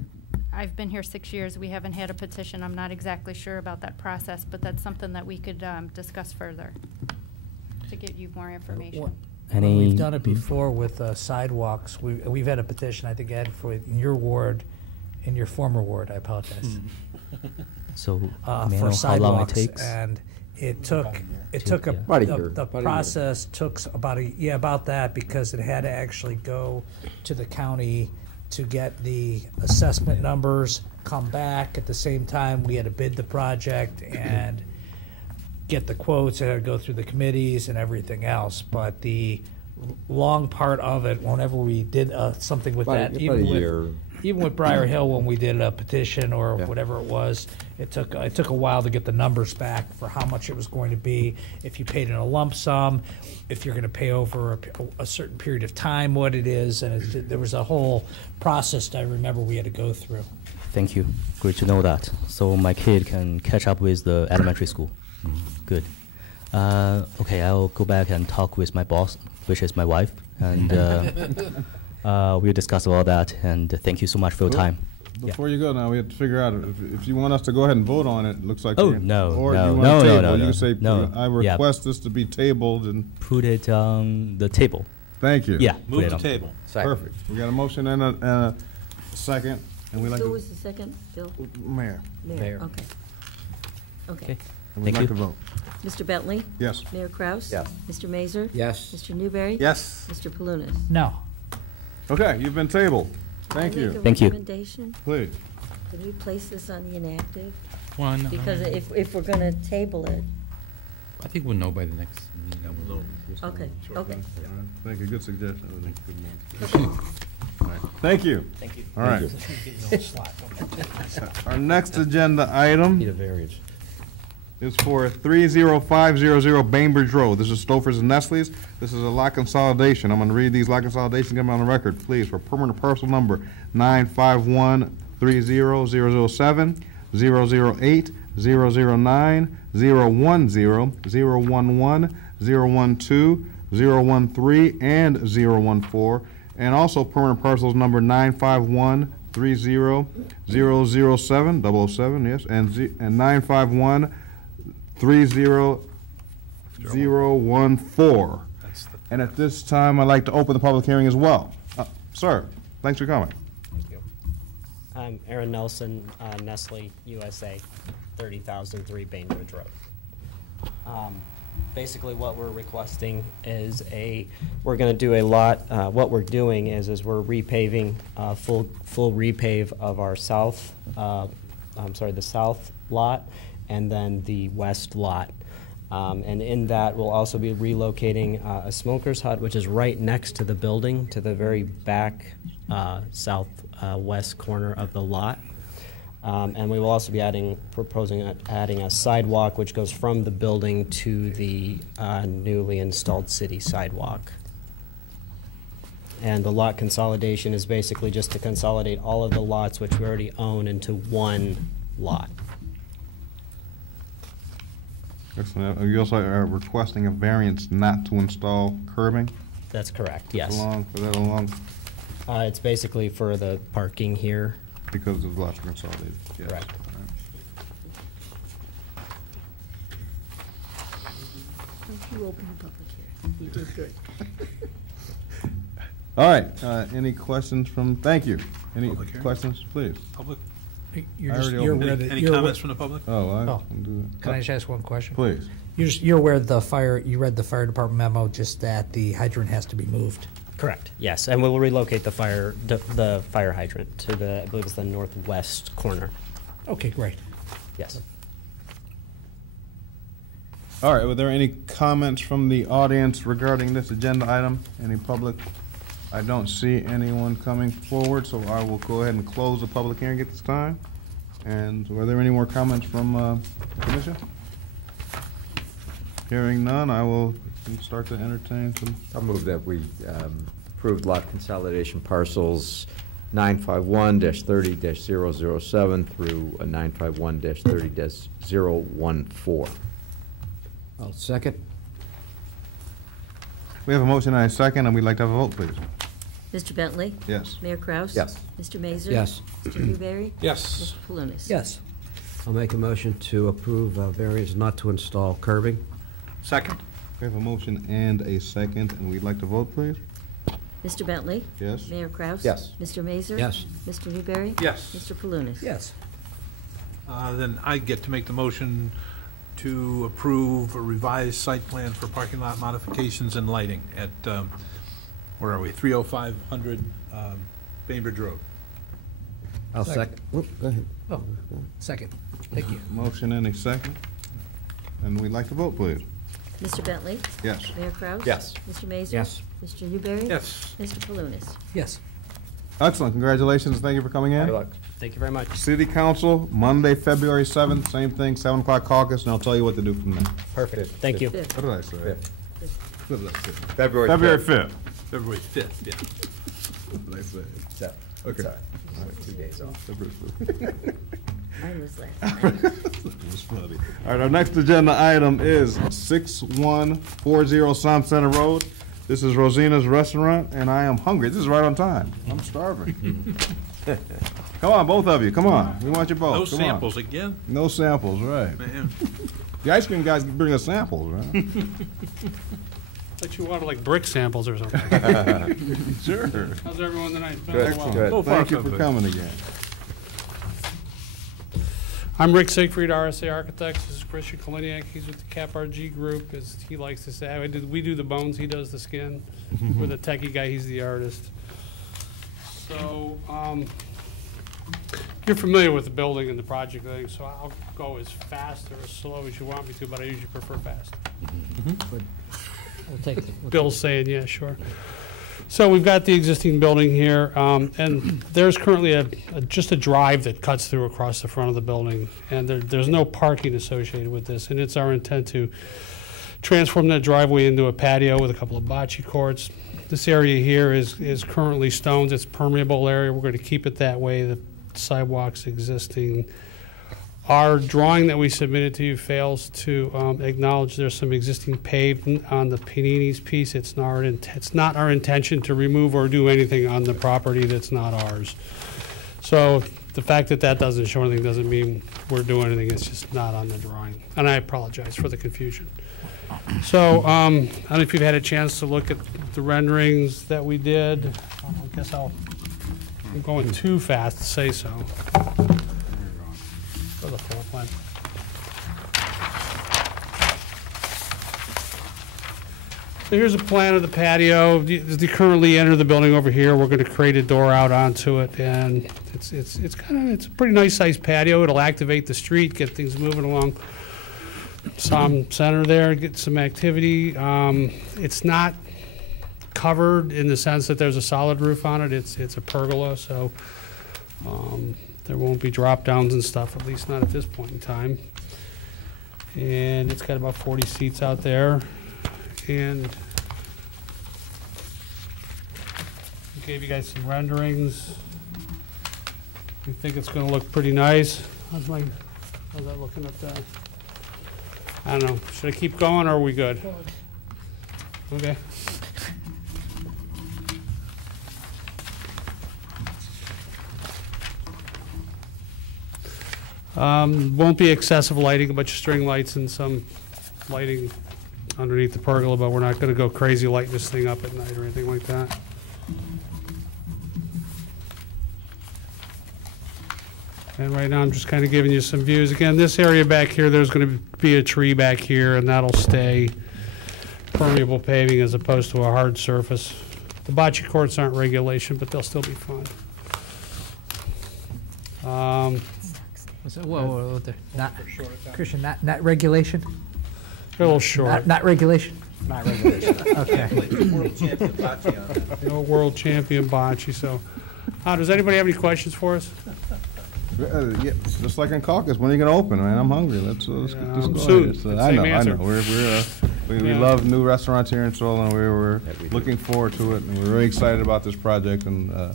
I've been here 6 years, we haven't had a petition. I'm not exactly sure about that process, but that's something that we could discuss further to get you more information. We've done it before with sidewalks. We've had a petition, I think, Ed, in your ward, in your former ward, I apologize. So may I for know how long it sidewalks, takes? and it took About a year. the process took about that, because it had to actually go to the county to get the assessment numbers, come back. At the same time, we had to bid the project and get the quotes, and go through the committees and everything else. But the long part of it, whenever we did something with About that, a year. even with Briar Hill, when we did a petition or whatever it was, it took a while to get the numbers back for how much it was going to be. If you paid in a lump sum, if you're going to pay over a certain period of time, what it is, and there was a whole process that I remember we had to go through. Thank you. Great to know that. So my kid can catch up with the elementary school. Good. Okay, I'll go back and talk with my boss, which is my wife, and we'll discuss all that. And thank you so much for your time. Before you go now, we have to figure out if you want us to go ahead and vote on it. It looks like Oh, you, no, or no, you want no, to no, table. no, You no, can say, no. I request this to be tabled, and Put it on the table. thank you. Yeah. put Move it the on. table. Perfect. We got a motion and a second, and we like Who to, was the second, Bill? Mayor, Mayor. Okay. Okay. and we'd Thank like you. to vote. Mr. Bentley? Yes. Mayor Kraus? Yes. Mr. Mazur? Yes. Mr. Newberry? Yes. Mr. Palunas? No. Okay, you've been tabled. Thank Can I make you. a Thank you. recommendation? Please. Can we place this on the inactive? One, Because if we're going to table it, I think we'll know by the next meeting. okay, okay. Thank you. Good suggestion. All right. Thank you. Thank you. All right. Our next agenda item Need a variance. is for 30500 Bainbridge Road. This is Stouffer's and Nestle's. This is a lot consolidation. I'm going to read these lot consolidations, get them on the record, please, for permanent parcel number 951300007, 008, 009, 010, 011, 012, 013, and 014, and also permanent parcels number 951300007, 007, yes, and 9513014. And at this time, I'd like to open the public hearing as well. Sir, thanks for coming. I'm Aaron Nelson, Nestle USA, 30,003 Bainbridge Road. Basically, what we're requesting is we're going to do a lot, what we're doing is we're repaving, full repave of our the south lot, and then the west lot. And in that, we'll also be relocating a smoker's hut, which is right next to the building, to the very back southwest corner of the lot. And we will also be proposing adding a sidewalk, which goes from the building to the newly installed city sidewalk. And the lot consolidation is basically just to consolidate all of the lots which we already own into one lot. Excellent. You also are requesting a variance not to install curbing? That's correct, yes. It's basically for the parking here. Because the lots are consolidated, yes. Correct. You opened the public hearing. You did good. All right, any questions thank you. Any Public hearing? questions, please? Public You're I just, already you're opened it. aware that. Any you're aware- comments from the public? Oh, Oh. can do that. Can I just ask one question? Please. You're aware of the fire, you read the fire department memo, just that the hydrant has to be moved. Correct, yes, and we'll relocate the fire hydrant to the, I believe it's the northwest corner. Okay, great. Yes. All right, were there any comments from the audience regarding this agenda item? Any public? I don't see anyone coming forward, so I will go ahead and close the public hearing at this time. And were there any more comments from the commission? Hearing none, I will start to entertain some. I'll move that we approve lot consolidation parcels 951-30-007 through 951-30-014. I'll second. We have a motion and a second, and we'd like to have a vote, please. Mr. Bentley? Yes. Mayor Kraus? Yes. Mr. Mazur? Yes. Mr. Newberry? Yes. Mr. Palunas? Yes. I'll make a motion to approve variance not to install curbing. Second. We have a motion and a second, and we'd like to vote, please. Mr. Bentley? Yes. Mayor Kraus? Yes. Mr. Mazur? Yes. Mr. Newberry? Yes. Mr. Palunas? Yes. Then I get to make the motion to approve a revised site plan for parking lot modifications and lighting at, where are we, 30500 Bainbridge Road. I'll Second. second. Go ahead. Oh, second. Thank you. Motion and a second, and we'd like to vote, please. Mr. Bentley? Yes. Mayor Kraus? Yes. Mr. Mazur? Yes. Mr. Newberry? Yes. Mr. Palunas? Yes. Excellent, congratulations, thank you for coming in. Good luck. Thank you very much. City Council, Monday, February 7th, same thing, 7 o'clock caucus, and I'll tell you what to do from there. Perfect, thank you. Fifth. What did I say? What did I say? February February 5th. 5th. February 5th, yeah. What did I say? So, Okay. sorry. 2 days off. February 5th. Mine was last night. It was funny. All right, our next agenda item is 6140 Som Center Road. This is Rosina's Restaurant, and I am hungry. This is right on time. I'm starving. Come on, both of you, come on. We want you both. No Come on. samples again? No samples, right. Man. The ice cream guys bring us samples, right? But you wanted like brick samples or something. Sure. How's everyone tonight? It's been a Good, little while. good. So far, Thank you so for good. coming again. I'm Rick Siegfried, RSA Architects. This is Christian Kaliniak. He's with the CapRG Group, as he likes to say. We do the bones, he does the skin. We're the techie guy, he's the artist. So, you're familiar with the building and the project thing, so I'll go as fast or as slow as you want me to, but I usually prefer fast. We'll take it. Bill's saying, yeah, sure. So we've got the existing building here, and there's currently just a drive that cuts through across the front of the building, and there's no parking associated with this, and it's our intent to transform that driveway into a patio with a couple of bocce courts. This area here is currently stones. It's a permeable area. We're going to keep it that way. The sidewalk's existing. Our drawing that we submitted to you fails to acknowledge there's some existing pavement on the Panini's piece. It's not our intention to remove or do anything on the property that's not ours. So the fact that that doesn't show anything doesn't mean we're doing anything. It's just not on the drawing. And I apologize for the confusion. So I don't know if you've had a chance to look at the renderings that we did. I guess I'm going too fast to say so. For the floor plan. So here's a plan of the patio. They currently enter the building over here. We're going to create a door out onto it, and it's a pretty nice sized patio. It'll activate the street, get things moving along Som Center there, get some activity. It's not covered in the sense that there's a solid roof on it. It's a pergola, so there won't be drop downs and stuff, at least not at this point in time. And it's got about 40 seats out there. And we gave you guys some renderings. We think it's going to look pretty nice. How's that looking at that? I don't know. Should I keep going or are we good? Okay. Won't be excessive lighting, a bunch of string lights and some lighting underneath the pergola, but we're not going to go crazy lighting this thing up at night or anything like that. And right now, I'm just kind of giving you some views. Again, this area back here, there's going to be a tree back here, and that'll stay permeable paving as opposed to a hard surface. The bocce courts aren't regulation, but they'll still be fine. Whoa, not, Christian, not regulation? A little short. Not regulation? Not regulation, okay. World champion bocce on that. No world champion bocce, so. Does anybody have any questions for us? Yeah, just like in caucus, when are you going to open, man? I'm hungry. Let's get this going. Soon. I know. Answer. We love new restaurants here in Seoul, and we're looking forward to it, and we're very excited about this project, and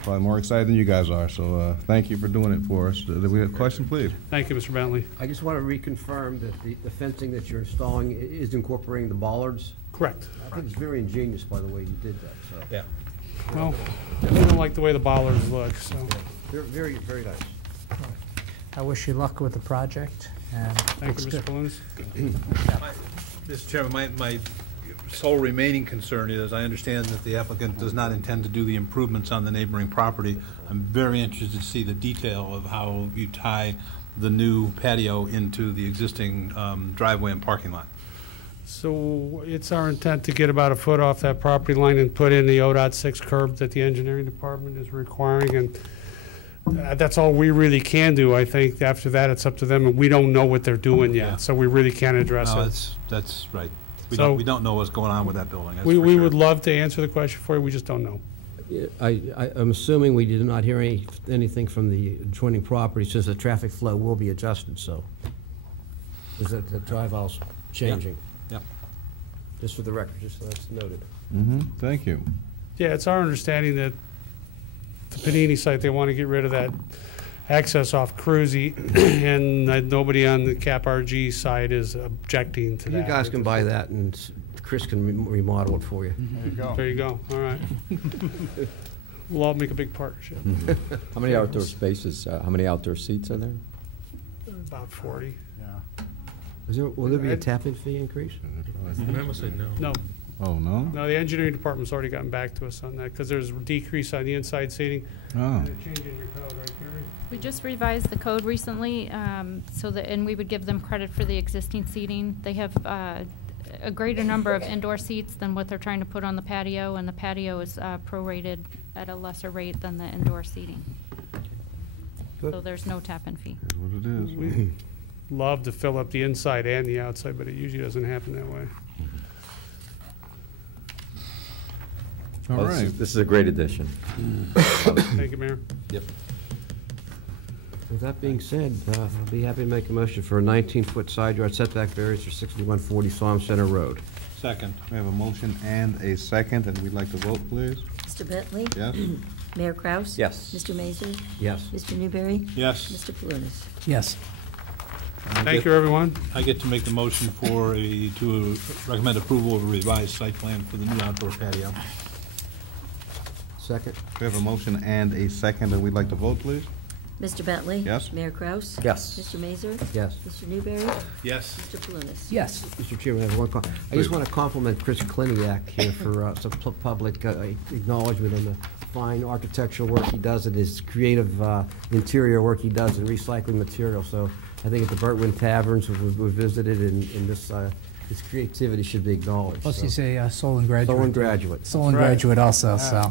probably more excited than you guys are. So thank you for doing it for us. Do we have a question, please? Thank you, Mr. Bentley. I just want to reconfirm that the fencing that you're installing is incorporating the bollards. Correct. I think it's very ingenious, by the way you did that, so. Yeah. Well, I don't like the way the bollards look, so. They're very, very nice. I wish you luck with the project. And Thank you, Mr. Balloons. Mr. Chairman, my sole remaining concern is, I understand that the applicant does not intend to do the improvements on the neighboring property. I'm very interested to see the detail of how you tie the new patio into the existing driveway and parking lot. So it's our intent to get about a foot off that property line and put in the ODOT 6 curb that the engineering department is requiring, and that's all we really can do. I think after that, it's up to them, and we don't know what they're doing yet, so we really can't address No, it. that's right. So- We don't know what's going on with that building. that's We for sure. would love to answer the question for you, we just don't know. I'm assuming we did not hear anything from the adjoining property, since the traffic flow will be adjusted, so. Is that the drive aisle's changing? Yeah. Just for the record, just so that's noted. Thank you. Yeah, it's our understanding that the Panini site, they want to get rid of that access off Cruzy, and that nobody on the Cap RG side is objecting to that. You guys can buy that, and Chris can remodel it for you. There you go. There you go, all right. We'll all make a big partnership. How many outdoor spaces, how many outdoor seats are there? About 40. Will there be a tap-in fee increase? The memo said no. No, Oh, no? no, the engineering department's already gotten back to us on that, because there's a decrease on the inside seating. Oh. And a change in your code, right, Gary? We just revised the code recently, and we would give them credit for the existing seating. They have a greater number of indoor seats than what they're trying to put on the patio, and the patio is prorated at a lesser rate than the indoor seating. Good. So there's no tap-in fee. That's what it is. We love to fill up the inside and the outside, but it usually doesn't happen that way. All Well, right. This is a great addition. Thank you, Mayor. Yep. With that being said, I'll be happy to make a motion for a 19-foot side yard setback variance for 6140 Psalm Center Road. Second. We have a motion and a second, and we'd like to vote, please. Mr. Bentley? Yes? Mayor Kraus? Yes. Mr. Mazur? Yes. Mr. Newberry? Yes. Mr. Palunas? Yes. Thank you, everyone. I get to make the motion to recommend approval of a revised site plan for the new outdoor patio. Second? We have a motion and a second, and we'd like to vote, please. Mr. Bentley? Yes. Mayor Kraus? Yes. Mr. Mazur? Yes. Mr. Newberry? Yes. Mr. Palunas? Yes. Mr. Chairman, I have one comment. I just want to compliment Chris Kliniak here for some public acknowledgement on the fine architectural work he does and his creative interior work he does in recycling material. So I think at the Burtwin Taverns we visited, and his creativity should be acknowledged. Plus, so. he's a Solon graduate. Solon graduate. Solon That's right. graduate also, so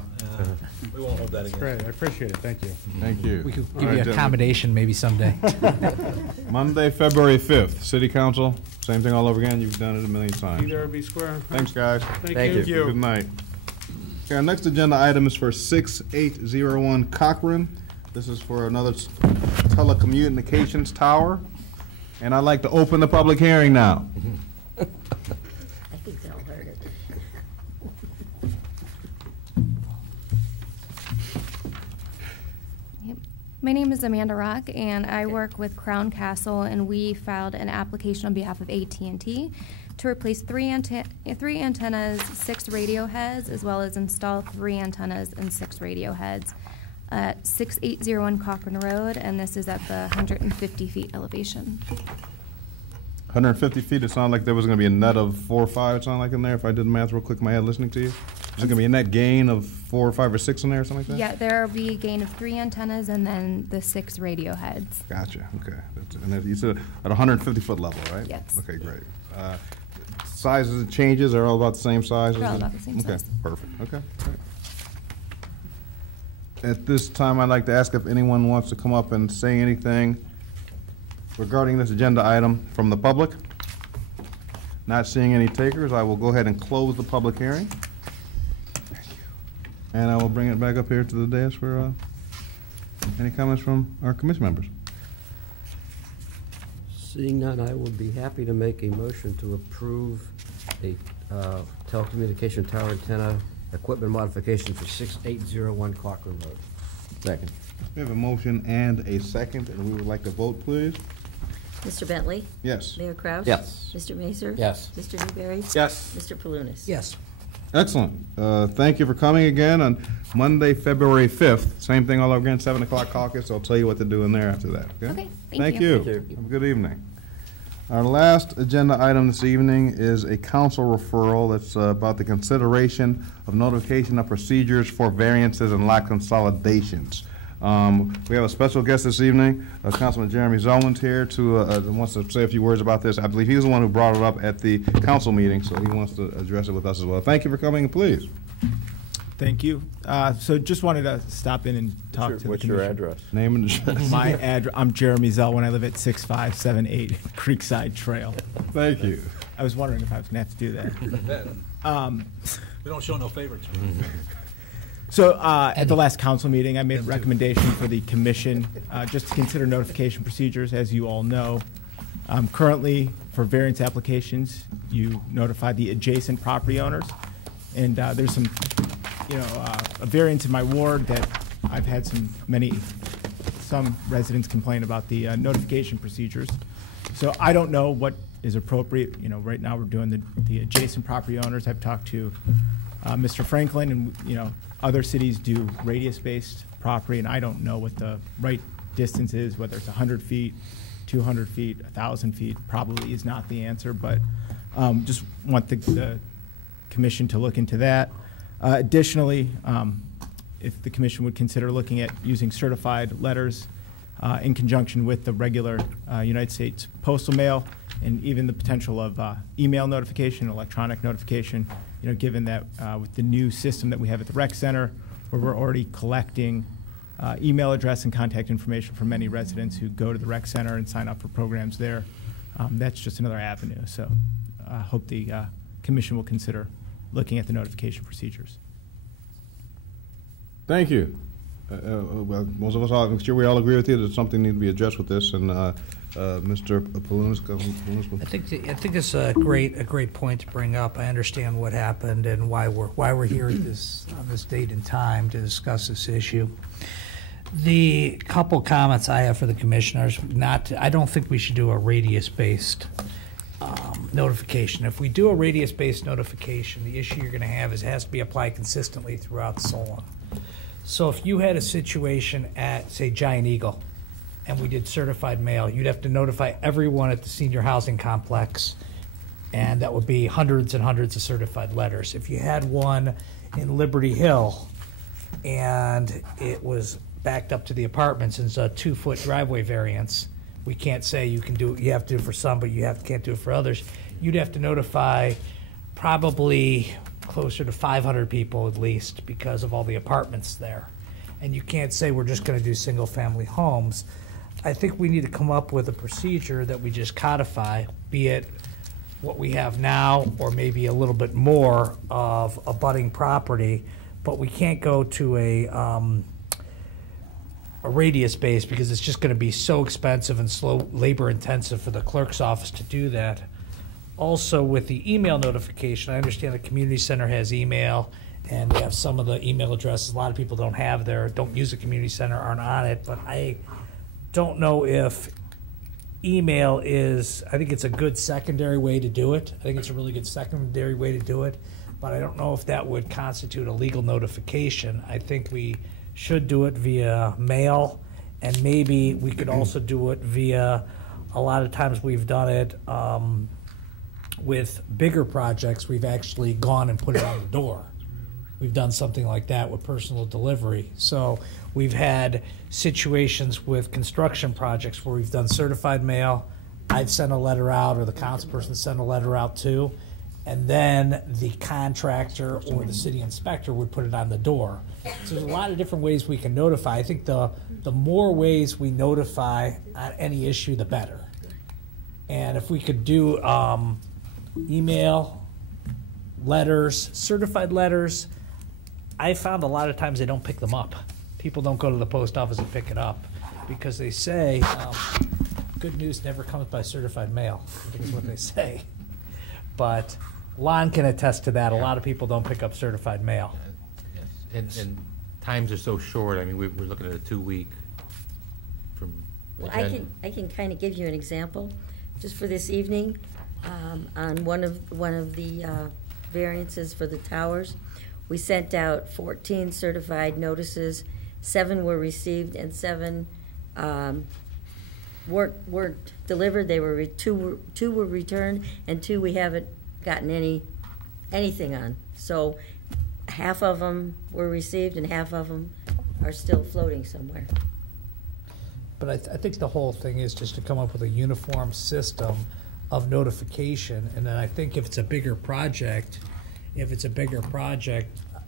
We won't hold that against you. Great, I appreciate it, thank you. Thank you. we could All give right, you gentlemen. accommodation maybe someday. Monday, February 5th, City Council, same thing all over again. You've done it a million Be times. there or be square. Thanks, guys. Thank you. Good night. Okay, our next agenda item is for 6801 Cochran. This is for another telecommunications tower. And I'd like to open the public hearing now. I think they all heard it. My name is Amanda Rock, and I work with Crown Castle, and we filed an application on behalf of AT&T to replace three antennas, 6 radio heads, as well as install 3 antennas and 6 radio heads at 6801 Cochran Road, and this is at the 150 feet elevation. 150 feet, it sounded like there was going to be a net of 4 or 5, it sounded like in there, if I did the math real quick in my head listening to you. Is it gonna be a net gain of 4 or 5 or 6 in there or something like that? Yeah, there will be a gain of 3 antennas and then the 6 radio heads. Gotcha, okay. And then you said at 150-foot level, right? Yes. Okay, great. Sizes and changes are all about the same size? They're all is it? about the same Okay, size. perfect, okay, great. At this time, I'd like to ask if anyone wants to come up and say anything regarding this agenda item from the public. Not seeing any takers, I will go ahead and close the public hearing. And I will bring it back up here to the dais for any comments from our commission members. Seeing none, I would be happy to make a motion to approve a telecommunication tower antenna equipment modification for 6801 Cochrane Road. Second. We have a motion and a second, and we would like to vote, please. Mr. Bentley? Yes. Mayor Kraus? Yes. Mr. Mazur? Yes. Mr. Newberry? Yes. Mr. Palunas? Yes. Excellent. Thank you for coming again on Monday, February 5th. Same thing all over again, 7 o'clock caucus. I'll tell you what to do in there after that. Okay, Thank you. you. Have a good evening. Our last agenda item this evening is a council referral that's about the consideration of notification of procedures for variances and lot consolidations. We have a special guest this evening, Councilman Jeremy Zellman's here to wants to say a few words about this. I believe he's the one who brought it up at the council meeting, so he wants to address it with us as well. Thank you for coming, please. Thank you. So just wanted to stop in and talk to the What's commission. your address? Name and address. My address, I'm Jeremy Zellman. I live at 6578 Creekside Trail. Thank you. I was wondering if I was going to have to do that. We don't show no favorites. So at the last council meeting, I made a recommendation for the commission just to consider notification procedures. As you all know, currently for variance applications, you notify the adjacent property owners. And there's some, a variance in my ward that I've had some residents complain about the notification procedures. So I don't know what is appropriate. Right now we're doing the adjacent property owners. I've talked to Mr. Franklin, and other cities do radius-based property, and I don't know what the right distance is, whether it's 100 feet, 200 feet, 1,000 feet. Probably is not the answer, but just want the commission to look into that. Additionally, if the commission would consider looking at using certified letters in conjunction with the regular United States postal mail, and even the potential of email notification, electronic notification, given that with the new system that we have at the rec center, where we're already collecting email address and contact information from many residents who go to the rec center and sign up for programs there, that's just another avenue. So I hope the commission will consider looking at the notification procedures. Thank you. Well, most of us, I'm sure we all agree with you that something needs to be addressed with this, and Mr. Palunas. I think it's a great point to bring up. I understand what happened and why we're here at on this date and time to discuss this issue. The couple comments I have for the commissioners, I don't think we should do a radius-based notification. If we do a radius-based notification, the issue you're going to have is it has to be applied consistently throughout Solon. So if you had a situation at, say, Giant Eagle, and we did certified mail, you'd have to notify everyone at the senior housing complex, and that would be hundreds and hundreds of certified letters. If you had one in Liberty Hill, and it was backed up to the apartments, and it's a 2-foot driveway variance, we can't say you have to do it for some, but you can't do it for others. You'd have to notify probably closer to 500 people at least because of all the apartments there. And you can't say we're just going to do single-family homes. I think we need to come up with a procedure that we just codify, be it what we have now or maybe a little bit more of abutting property, but we can't go to a radius base because it's just going to be so expensive and slow, labor intensive for the clerk's office to do that. Also, with the email notification, I understand the community center has email, and they have some of the email addresses a lot of people don't use the community center, aren't on it, but I don't know if email is, I think it's a good secondary way to do it. I think it's a really good secondary way to do it, but I don't know if that would constitute a legal notification. I think we should do it via mail, and maybe we could also do it via, a lot of times we've done it with bigger projects, we've actually gone and put it on the door. we've done something like that with personal delivery. So we've had situations with construction projects where we've done certified mail. I've sent a letter out, or the councilperson sent a letter out too, and then the contractor or the city inspector would put it on the door. So there's a lot of different ways we can notify. I think the more ways we notify on any issue, the better. And if we could do email, letters, certified letters, I found a lot of times they don't pick them up. People don't go to the post office and pick it up because they say, good news never comes by certified mail, I think is what they say. But Lon can attest to that. A lot of people don't pick up certified mail. And times are so short. I mean, we're looking at a 2-week from. Well, I can kind of give you an example, just for this evening, on one of the variances for the towers. We sent out 14 certified notices. 7 were received and 7 weren't delivered. They were two were returned and 2 we haven't gotten anything on. So half of them were received and half of them are still floating somewhere. But I think the whole thing is just to come up with a uniform system of notification. And then I think if it's a bigger project,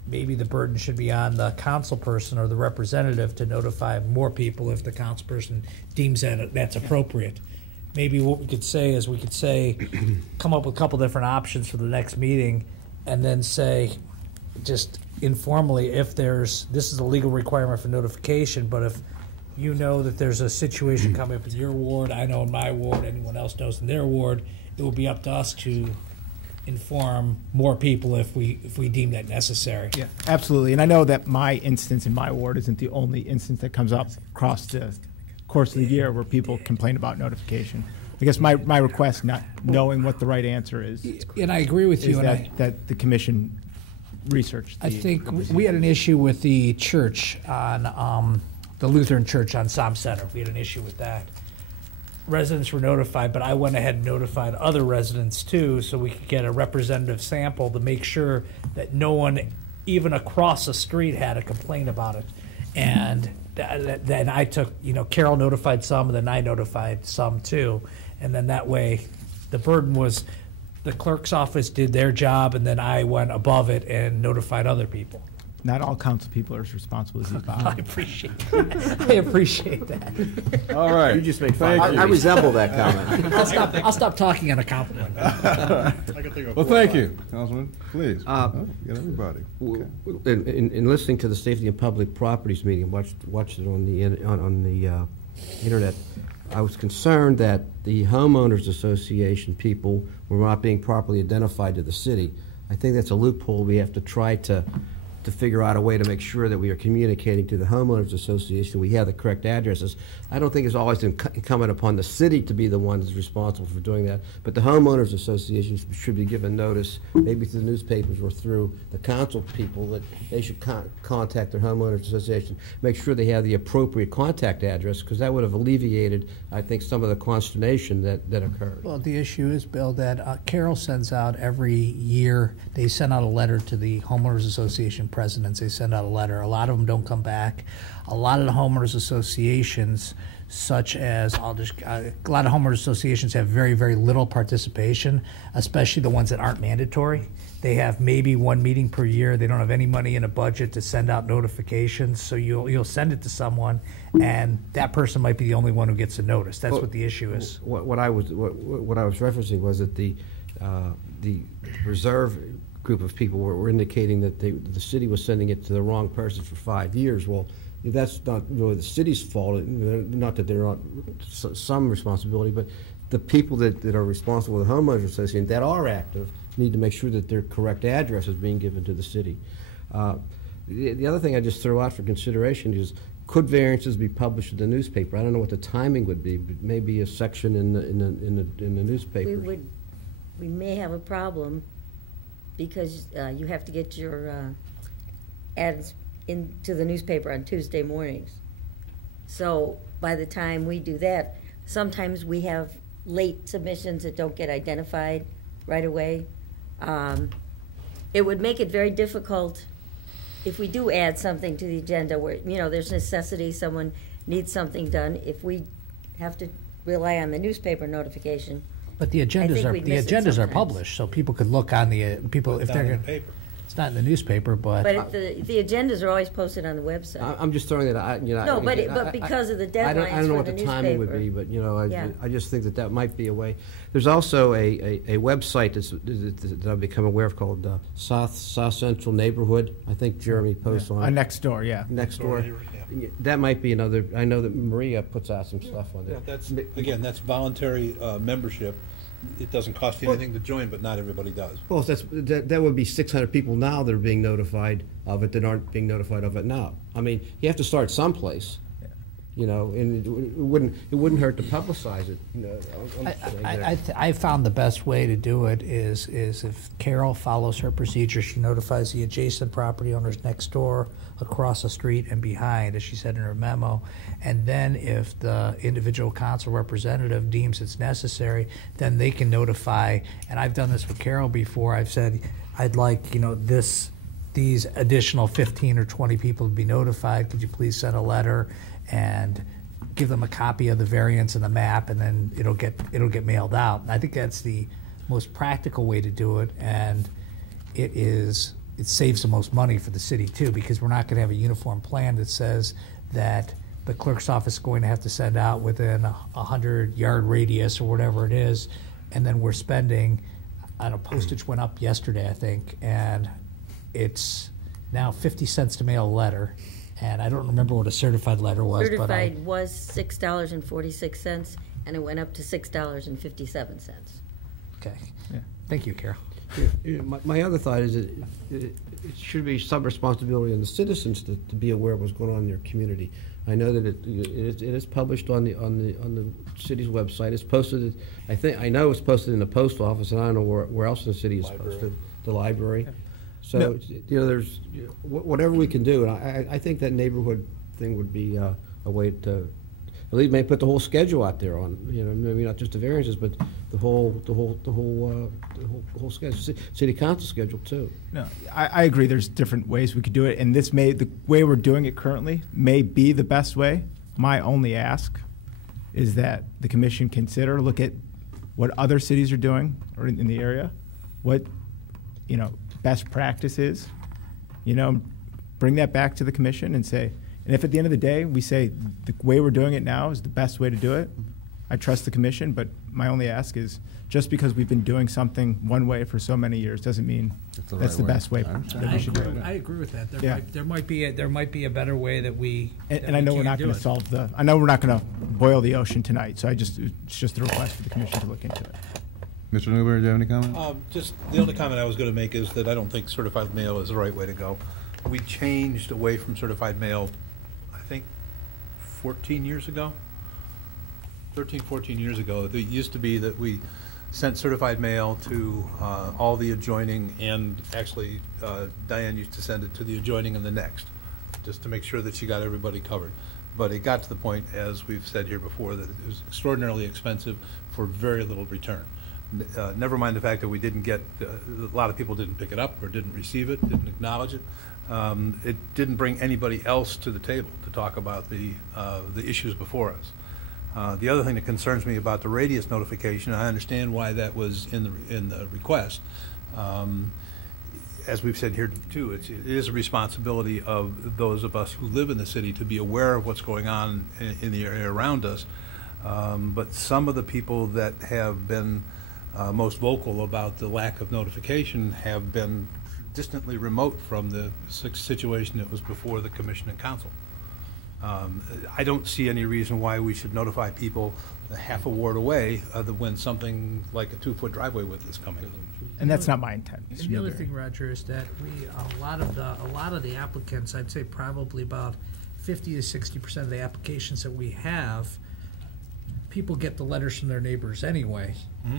maybe the burden should be on the council person or the representative to notify more people if the council person deems that that's appropriate. Maybe what we could say is come up with a couple different options for the next meeting and then say, just informally, if this is a legal requirement for notification, but if you know that there's a situation coming up in your ward, I know in my ward, anyone else knows in their ward, it will be up to us to inform more people if we deem that necessary. Yeah, absolutely. And I know that my instance in my ward isn't the only instance that comes up across the course of the year where people complain about notification. I guess my request, not knowing what the right answer is, and I agree with you, that the commission research. I think we had an issue with the church on the Lutheran church on Som Center. We had an issue with that. Residents were notified, but I went ahead and notified other residents too, so we could get a representative sample to make sure that no one, even across the street, had a complaint about it. And then I took, Carol notified some, and then I notified some too. And then that way, the burden was the clerk's office did their job, and then I went above it and notified other people. Not all council people are as responsible as you, Bob. I appreciate that. I appreciate that. All right. You just made fun. I resemble that comment. I'll stop talking on a compliment. Well, thank you, Councilman. Please. Get everybody. Okay. In listening to the Safety and Public Properties meeting, watched it on the internet, I was concerned that the homeowners association people were not being properly identified to the city. I think that's a loophole we have to try to figure out a way to make sure that we are communicating to the homeowners association we have the correct addresses. I don't think it's always incumbent upon the city to be the one that's responsible for doing that, but the homeowners associations should be given notice, maybe through the newspapers or through the council people, that they should contact their homeowners association, make sure they have the appropriate contact address, because that would have alleviated, I think, some of the consternation that occurred. Well, the issue is, Bill, that Carol sends out every year, they send out a letter to the homeowners association presidents. They send out a letter. A lot of them don't come back. A lot of the homeowners associations, such as a lot of homeowners associations have very, very little participation, especially the ones that aren't mandatory. They have maybe one meeting per year. They don't have any money in a budget to send out notifications. So you'll send it to someone, and that person might be the only one who gets a notice. That's what the issue is. What I was referencing was that the reserve group of people were indicating that the city was sending it to the wrong person for 5 years. Well, that's not really the city's fault. Not that they're not some responsibility, but the people that are responsible with the homeowners association that are active need to make sure that their correct address is being given to the city. The other thing I just throw out for consideration is, could variances be published in the newspaper? I don't know what the timing would be, but maybe a section in the newspaper. We may have a problem, because you have to get your ads into the newspaper on Tuesday mornings. So by the time we do that, sometimes we have late submissions that don't get identified right away. It would make it very difficult if we do add something to the agenda where, you know, there's necessity, someone needs something done, if we have to rely on the newspaper notification. But the I agendas think are, we'd the miss it agendas are sometimes. published, so people could look on the, people, if Not they're in the gonna, paper. it's not in the newspaper, but. But the agendas are always posted on the website. I'm just throwing that, you know. No, but I- because of the I don't deadlines know for what the the timing would be, newspaper. but, you know, Yeah. I just think that might be a way. There's also a website that I've become aware of called South Central Neighborhood. I think Jeremy posts on it. Next door, yeah. Next door. That might be another, I know that Maria puts out some stuff on Yeah, there. that's, again, that's voluntary membership. It doesn't cost you anything to join, but not everybody does. Well, that would be 600 people now that are being notified of it that aren't being notified of it now. I mean, you have to start someplace, you know, and it wouldn't hurt to publicize it. You know, I found the best way to do it is if Carol follows her procedure, she notifies the adjacent property owners next door, across the street, and behind, as she said in her memo. And then if the individual council representative deems it's necessary, then they can notify, and I've done this with Carol before, I've said, I'd like, you know, these additional 15 or 20 people to be notified, could you please send a letter and give them a copy of the variance and the map, and then it'll get mailed out. And I think that's the most practical way to do it, and it saves the most money for the city too, because we're not going to have a uniform plan that says that the clerk's office is going to have to send out within a 100-yard radius or whatever it is, and then we're spending, I don't know, postage went up yesterday, I think, and it's now 50 cents to mail a letter. And I don't remember what a certified letter was, but Certified was $6.46, and it went up to $6.57. Okay. Yeah. Thank you, Carol. My other thought is that it should be some responsibility on the citizens to be aware of what's going on in their community. I know that it is published on the city's website. It's posted. I know it's posted in the post office, and I don't know where else in the city it's posted. The library. So No. you know, there's whatever we can do, and I think that neighborhood thing would be a way to at least maybe put the whole schedule out there on, you know, maybe not just the variances, but the whole schedule, city council schedule too. No, I agree. There's different ways we could do it, and the way we're doing it currently may be the best way. My only ask is that the commission look at what other cities are doing or in the area, what, you know, best practice is, you know, bring that back to the commission and say, and if at the end of the day we say the way we're doing it now is the best way to do it, I trust the commission, but my only ask is just because we've been doing something one way for so many years doesn't mean that's the best way that we should do it. I agree with that. Yeah. There might be a better way that we. And I know we're not going to solve I know we're not going to boil the ocean tonight, so it's just a request for the commission to look into it. Mr. Newberry, do you have any comment? Just the only comment I was going to make is that I don't think certified mail is the right way to go. We changed away from certified mail, I think, 14 years ago. 13, 14 years ago. It used to be that we sent certified mail to all the adjoining, and actually Diane used to send it to the adjoining and the next, just to make sure that she got everybody covered. But it got to the point, as we've said here before, that it was extraordinarily expensive for very little return. Never mind the fact that we didn't get, a lot of people didn't pick it up or didn't receive it, didn't acknowledge it. It didn't bring anybody else to the table to talk about the issues before us. The other thing that concerns me about the radius notification, I understand why that was in the request. As we've said here too, it is a responsibility of those of us who live in the city to be aware of what's going on in the area around us. But some of the people that have been most vocal about the lack of notification have been distantly remote from the situation that was before the commission and council. I don't see any reason why we should notify people a half a ward away when something like a 2-foot driveway width is coming. And that's not my intent. And the other thing, Roger, is that a lot of the applicants, I'd say probably about 50 to 60% of the applications that we have, people get the letters from their neighbors anyway,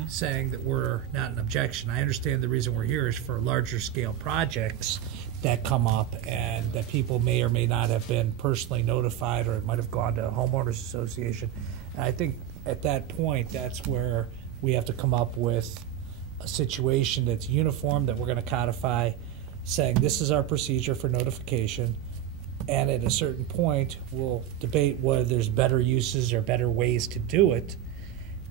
saying that we're not an objection. I understand the reason we're here is for larger scale projects that come up and that people may or may not have been personally notified, or it might have gone to a homeowners association. And I think at that point, that's where we have to come up with a situation that's uniform, that we're going to codify, saying this is our procedure for notification, and at a certain point, we'll debate whether there's better uses or better ways to do it.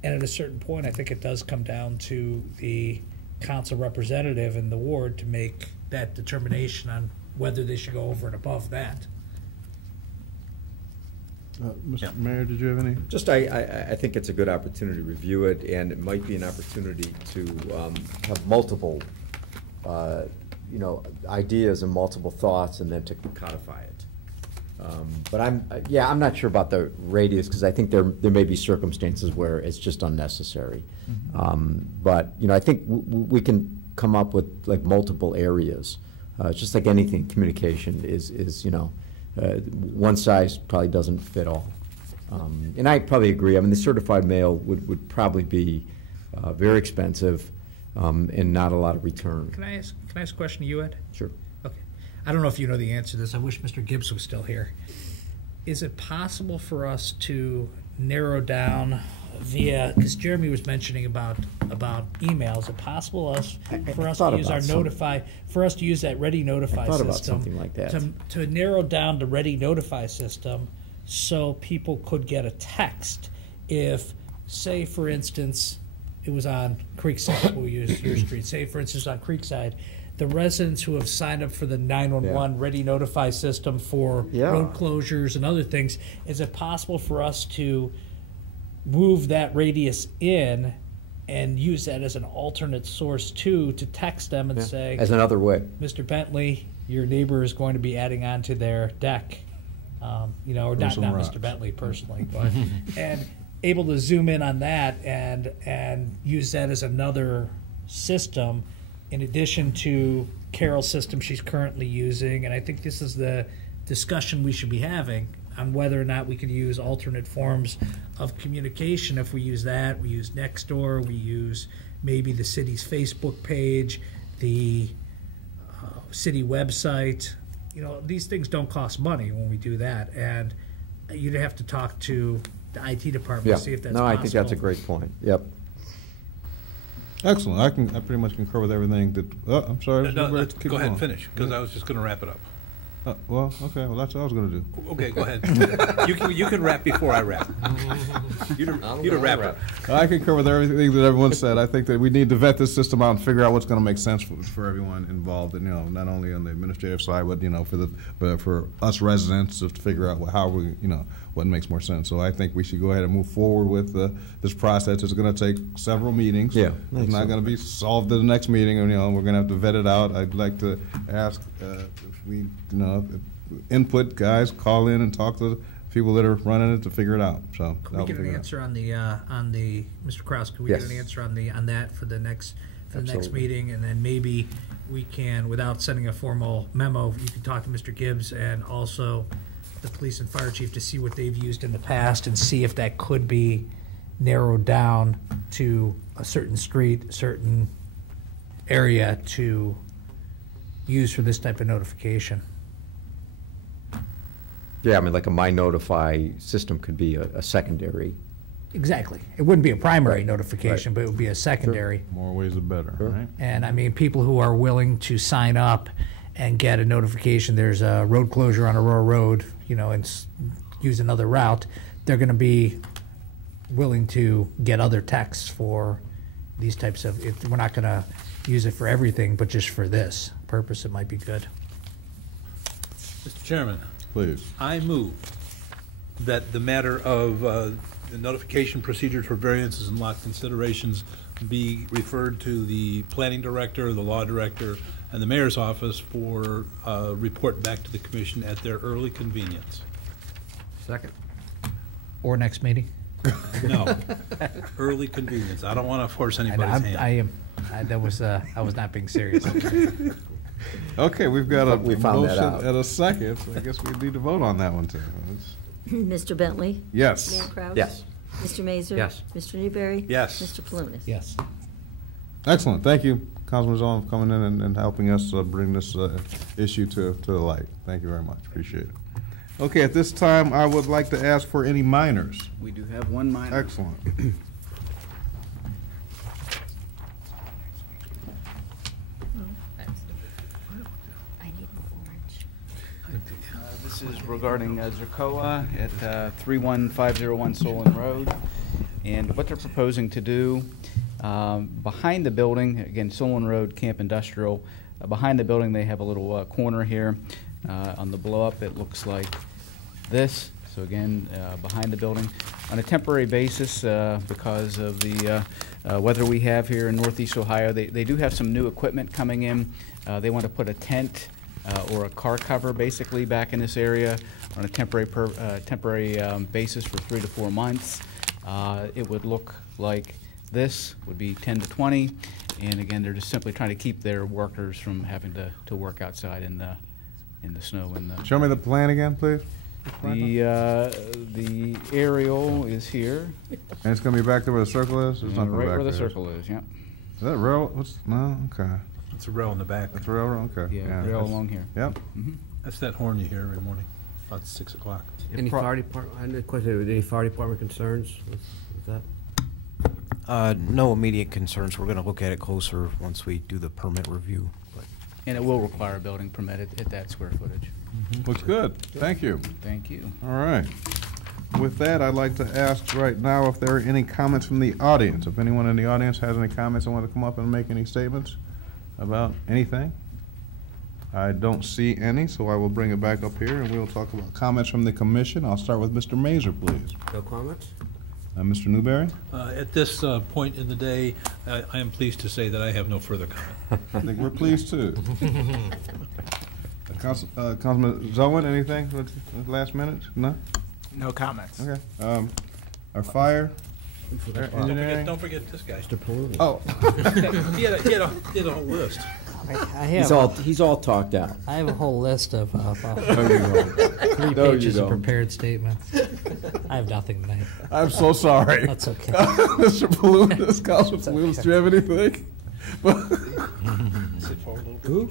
And at a certain point, I think it does come down to the council representative in the ward to make that determination on whether they should go over and above that. Mr. Mayor, did you have any? Just, I think it's a good opportunity to review it, and it might be an opportunity to have multiple, ideas and multiple thoughts, and then to codify it. But I'm not sure about the radius, because I think there may be circumstances where it's just unnecessary. But, I think we can come up with like multiple areas. Just like anything, communication is one size probably doesn't fit all. And I probably agree. I mean, the certified mail would probably be very expensive and not a lot of return. Can I ask a question to you, Ed? Sure. Okay. I don't know if you know the answer to this. I wish Mr. Gibbs was still here. Is it possible for us to narrow down via, because Jeremy was mentioning about emails, is it possible for us to use our notify, for us to use that Ready Notify system? I thought about something like that. To narrow down the Ready Notify system so people could get a text if, say, for instance, it was on Creekside, we'll use your street, say, for instance, on Creekside, the residents who have signed up for the 911 Ready Notify system for road closures and other things, is it possible for us to move that radius in and use that as an alternate source too, to text them and say, as another way, Mr. Bentley, your neighbor is going to be adding on to their deck, or not Mr. Bentley personally, but and able to zoom in on that and use that as another system in addition to Carol's system she's currently using. And I think this is the discussion we should be having on whether or not we could use alternate forms of communication. If we use that, we use Nextdoor, we use maybe the city's Facebook page, the city website. These things don't cost money when we do that, and you'd have to talk to the IT department to see if that's possible. I think that's a great point. Yep. Excellent. I pretty much concur with everything that. I'm sorry. No, go ahead and finish, because I was just going to wrap it up. Okay. Well, that's what I was going to do. Okay, go ahead. you can wrap before I wrap. You to wrap it. I concur with everything that everyone said. I think that we need to vet this system out and figure out what's going to make sense for everyone involved, and not only on the administrative side, but for us residents to figure out how we what makes more sense. So I think we should go ahead and move forward with this process. It's going to take several meetings. Yeah, it's not going to be solved at the next meeting, and we're going to have to vet it out. I'd like to ask if we input, guys, call in and talk to the people that are running it to figure it out. So can we get an answer on the Mr. Kraus? Can we get an answer on that for the next meeting, and then maybe we can, without sending a formal memo, you can talk to Mr. Gibbs and also the police and fire chief to see what they've used in the past and see if that could be narrowed down to a certain street, certain area to use for this type of notification. Yeah, I mean, like a My Notify system could be a secondary. Exactly. It wouldn't be a primary notification, but it would be a secondary. Sure. More ways the better, right? And I mean, people who are willing to sign up and get a notification there's a road closure on Aurora Road, and use another route, they're going to be willing to get other texts for these types of, we're not going to use it for everything, but just for this purpose, it might be good. Mr. Chairman. Please. I move that the matter of the notification procedures for variances and lot considerations be referred to the planning director, the law director, and the mayor's office for report back to the commission at their early convenience. Second. Or next meeting? No. Early convenience. I don't want to force anybody's hand. I was not being serious. Okay, we've got a motion and a second, so I guess we need to vote on that one too. Mr. Bentley? Yes. Mayor Kraus? Yes. Mr. Mazur? Yes. Mr. Newberry? Yes. Mr. Palunas? Yes. Excellent. Thank you, Councilman Zolin, for coming in and helping us bring this issue to the light. Thank you very much. Appreciate it. Okay, at this time, I would like to ask for any minors. We do have one minor. Excellent. is regarding Zercoa at 31501 Solon Road. And what they're proposing to do, behind the building, again, Solon Road, Camp Industrial, behind the building they have a little corner here. On the blow-up, it looks like this. So again, behind the building. On a temporary basis, because of the weather we have here in Northeast Ohio, they do have some new equipment coming in. They want to put a tent or a car cover basically back in this area on a temporary basis for 3 to 4 months. It would look like this, would be 10 to 20, and again, they're just simply trying to keep their workers from having to work outside in the snow. Show me the plan again, please. The aerial is here. And it's going to be back there where the circle is? It's not Right back where the there. circle is, yeah. Is that rail? No, okay. It's a rail in the back. That's a railroad, okay. Yeah, rail along here. Yep. That's that horn you hear every morning, about 6 o'clock. Any fire department, I had a question, any fire department concerns with that? No immediate concerns. We're going to look at it closer once we do the permit review. And it will require a building permit at that square footage. Looks good. Thank you. Thank you. All right. With that, I'd like to ask right now if there are any comments from the audience. If anyone in the audience has any comments and want to come up and make any statements about anything. I don't see any, so I will bring it back up here and we'll talk about comments from the commission. I'll start with Mr. Mazur, please. No comments? Mr. Newberry? At this point in the day, I am pleased to say that I have no further comment. I think we're pleased too. Councilman Zoen, anything with the last minute? No? No comments. Okay. Our fire, engineering? Don't forget this guy. Mr. Palooza. Oh. He had a whole list. I have, He's all talked out. I have a whole list of about No, you don't. 3 No, you pages of don't. prepared statements. I have nothing tonight. I'm so sorry. That's okay. Mr. Palooza, Councilman Palooza, do you have anything? Sit forward a little bit. Who?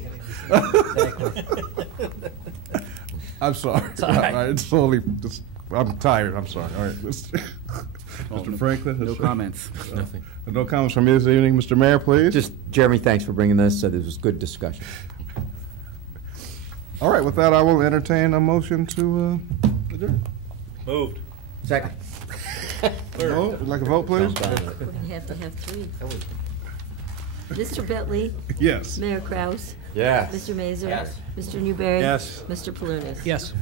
I'm sorry. It's all right. It's totally, I'm tired, I'm sorry. All right, Mr. Franklin? No comments. Nothing. No comments from you this evening. Mr. Mayor, please. Just, Jeremy, thanks for bringing this. This was good discussion. All right, with that, I will entertain a motion to adjourn. Moved. Second. Vote, would you like a vote, please? We have to have 3. Mr. Bentley? Yes. Mayor Kraus? Yes. Mr. Mazur? Yes. Mr. Newberry? Yes. Mr. Palunas? Yes.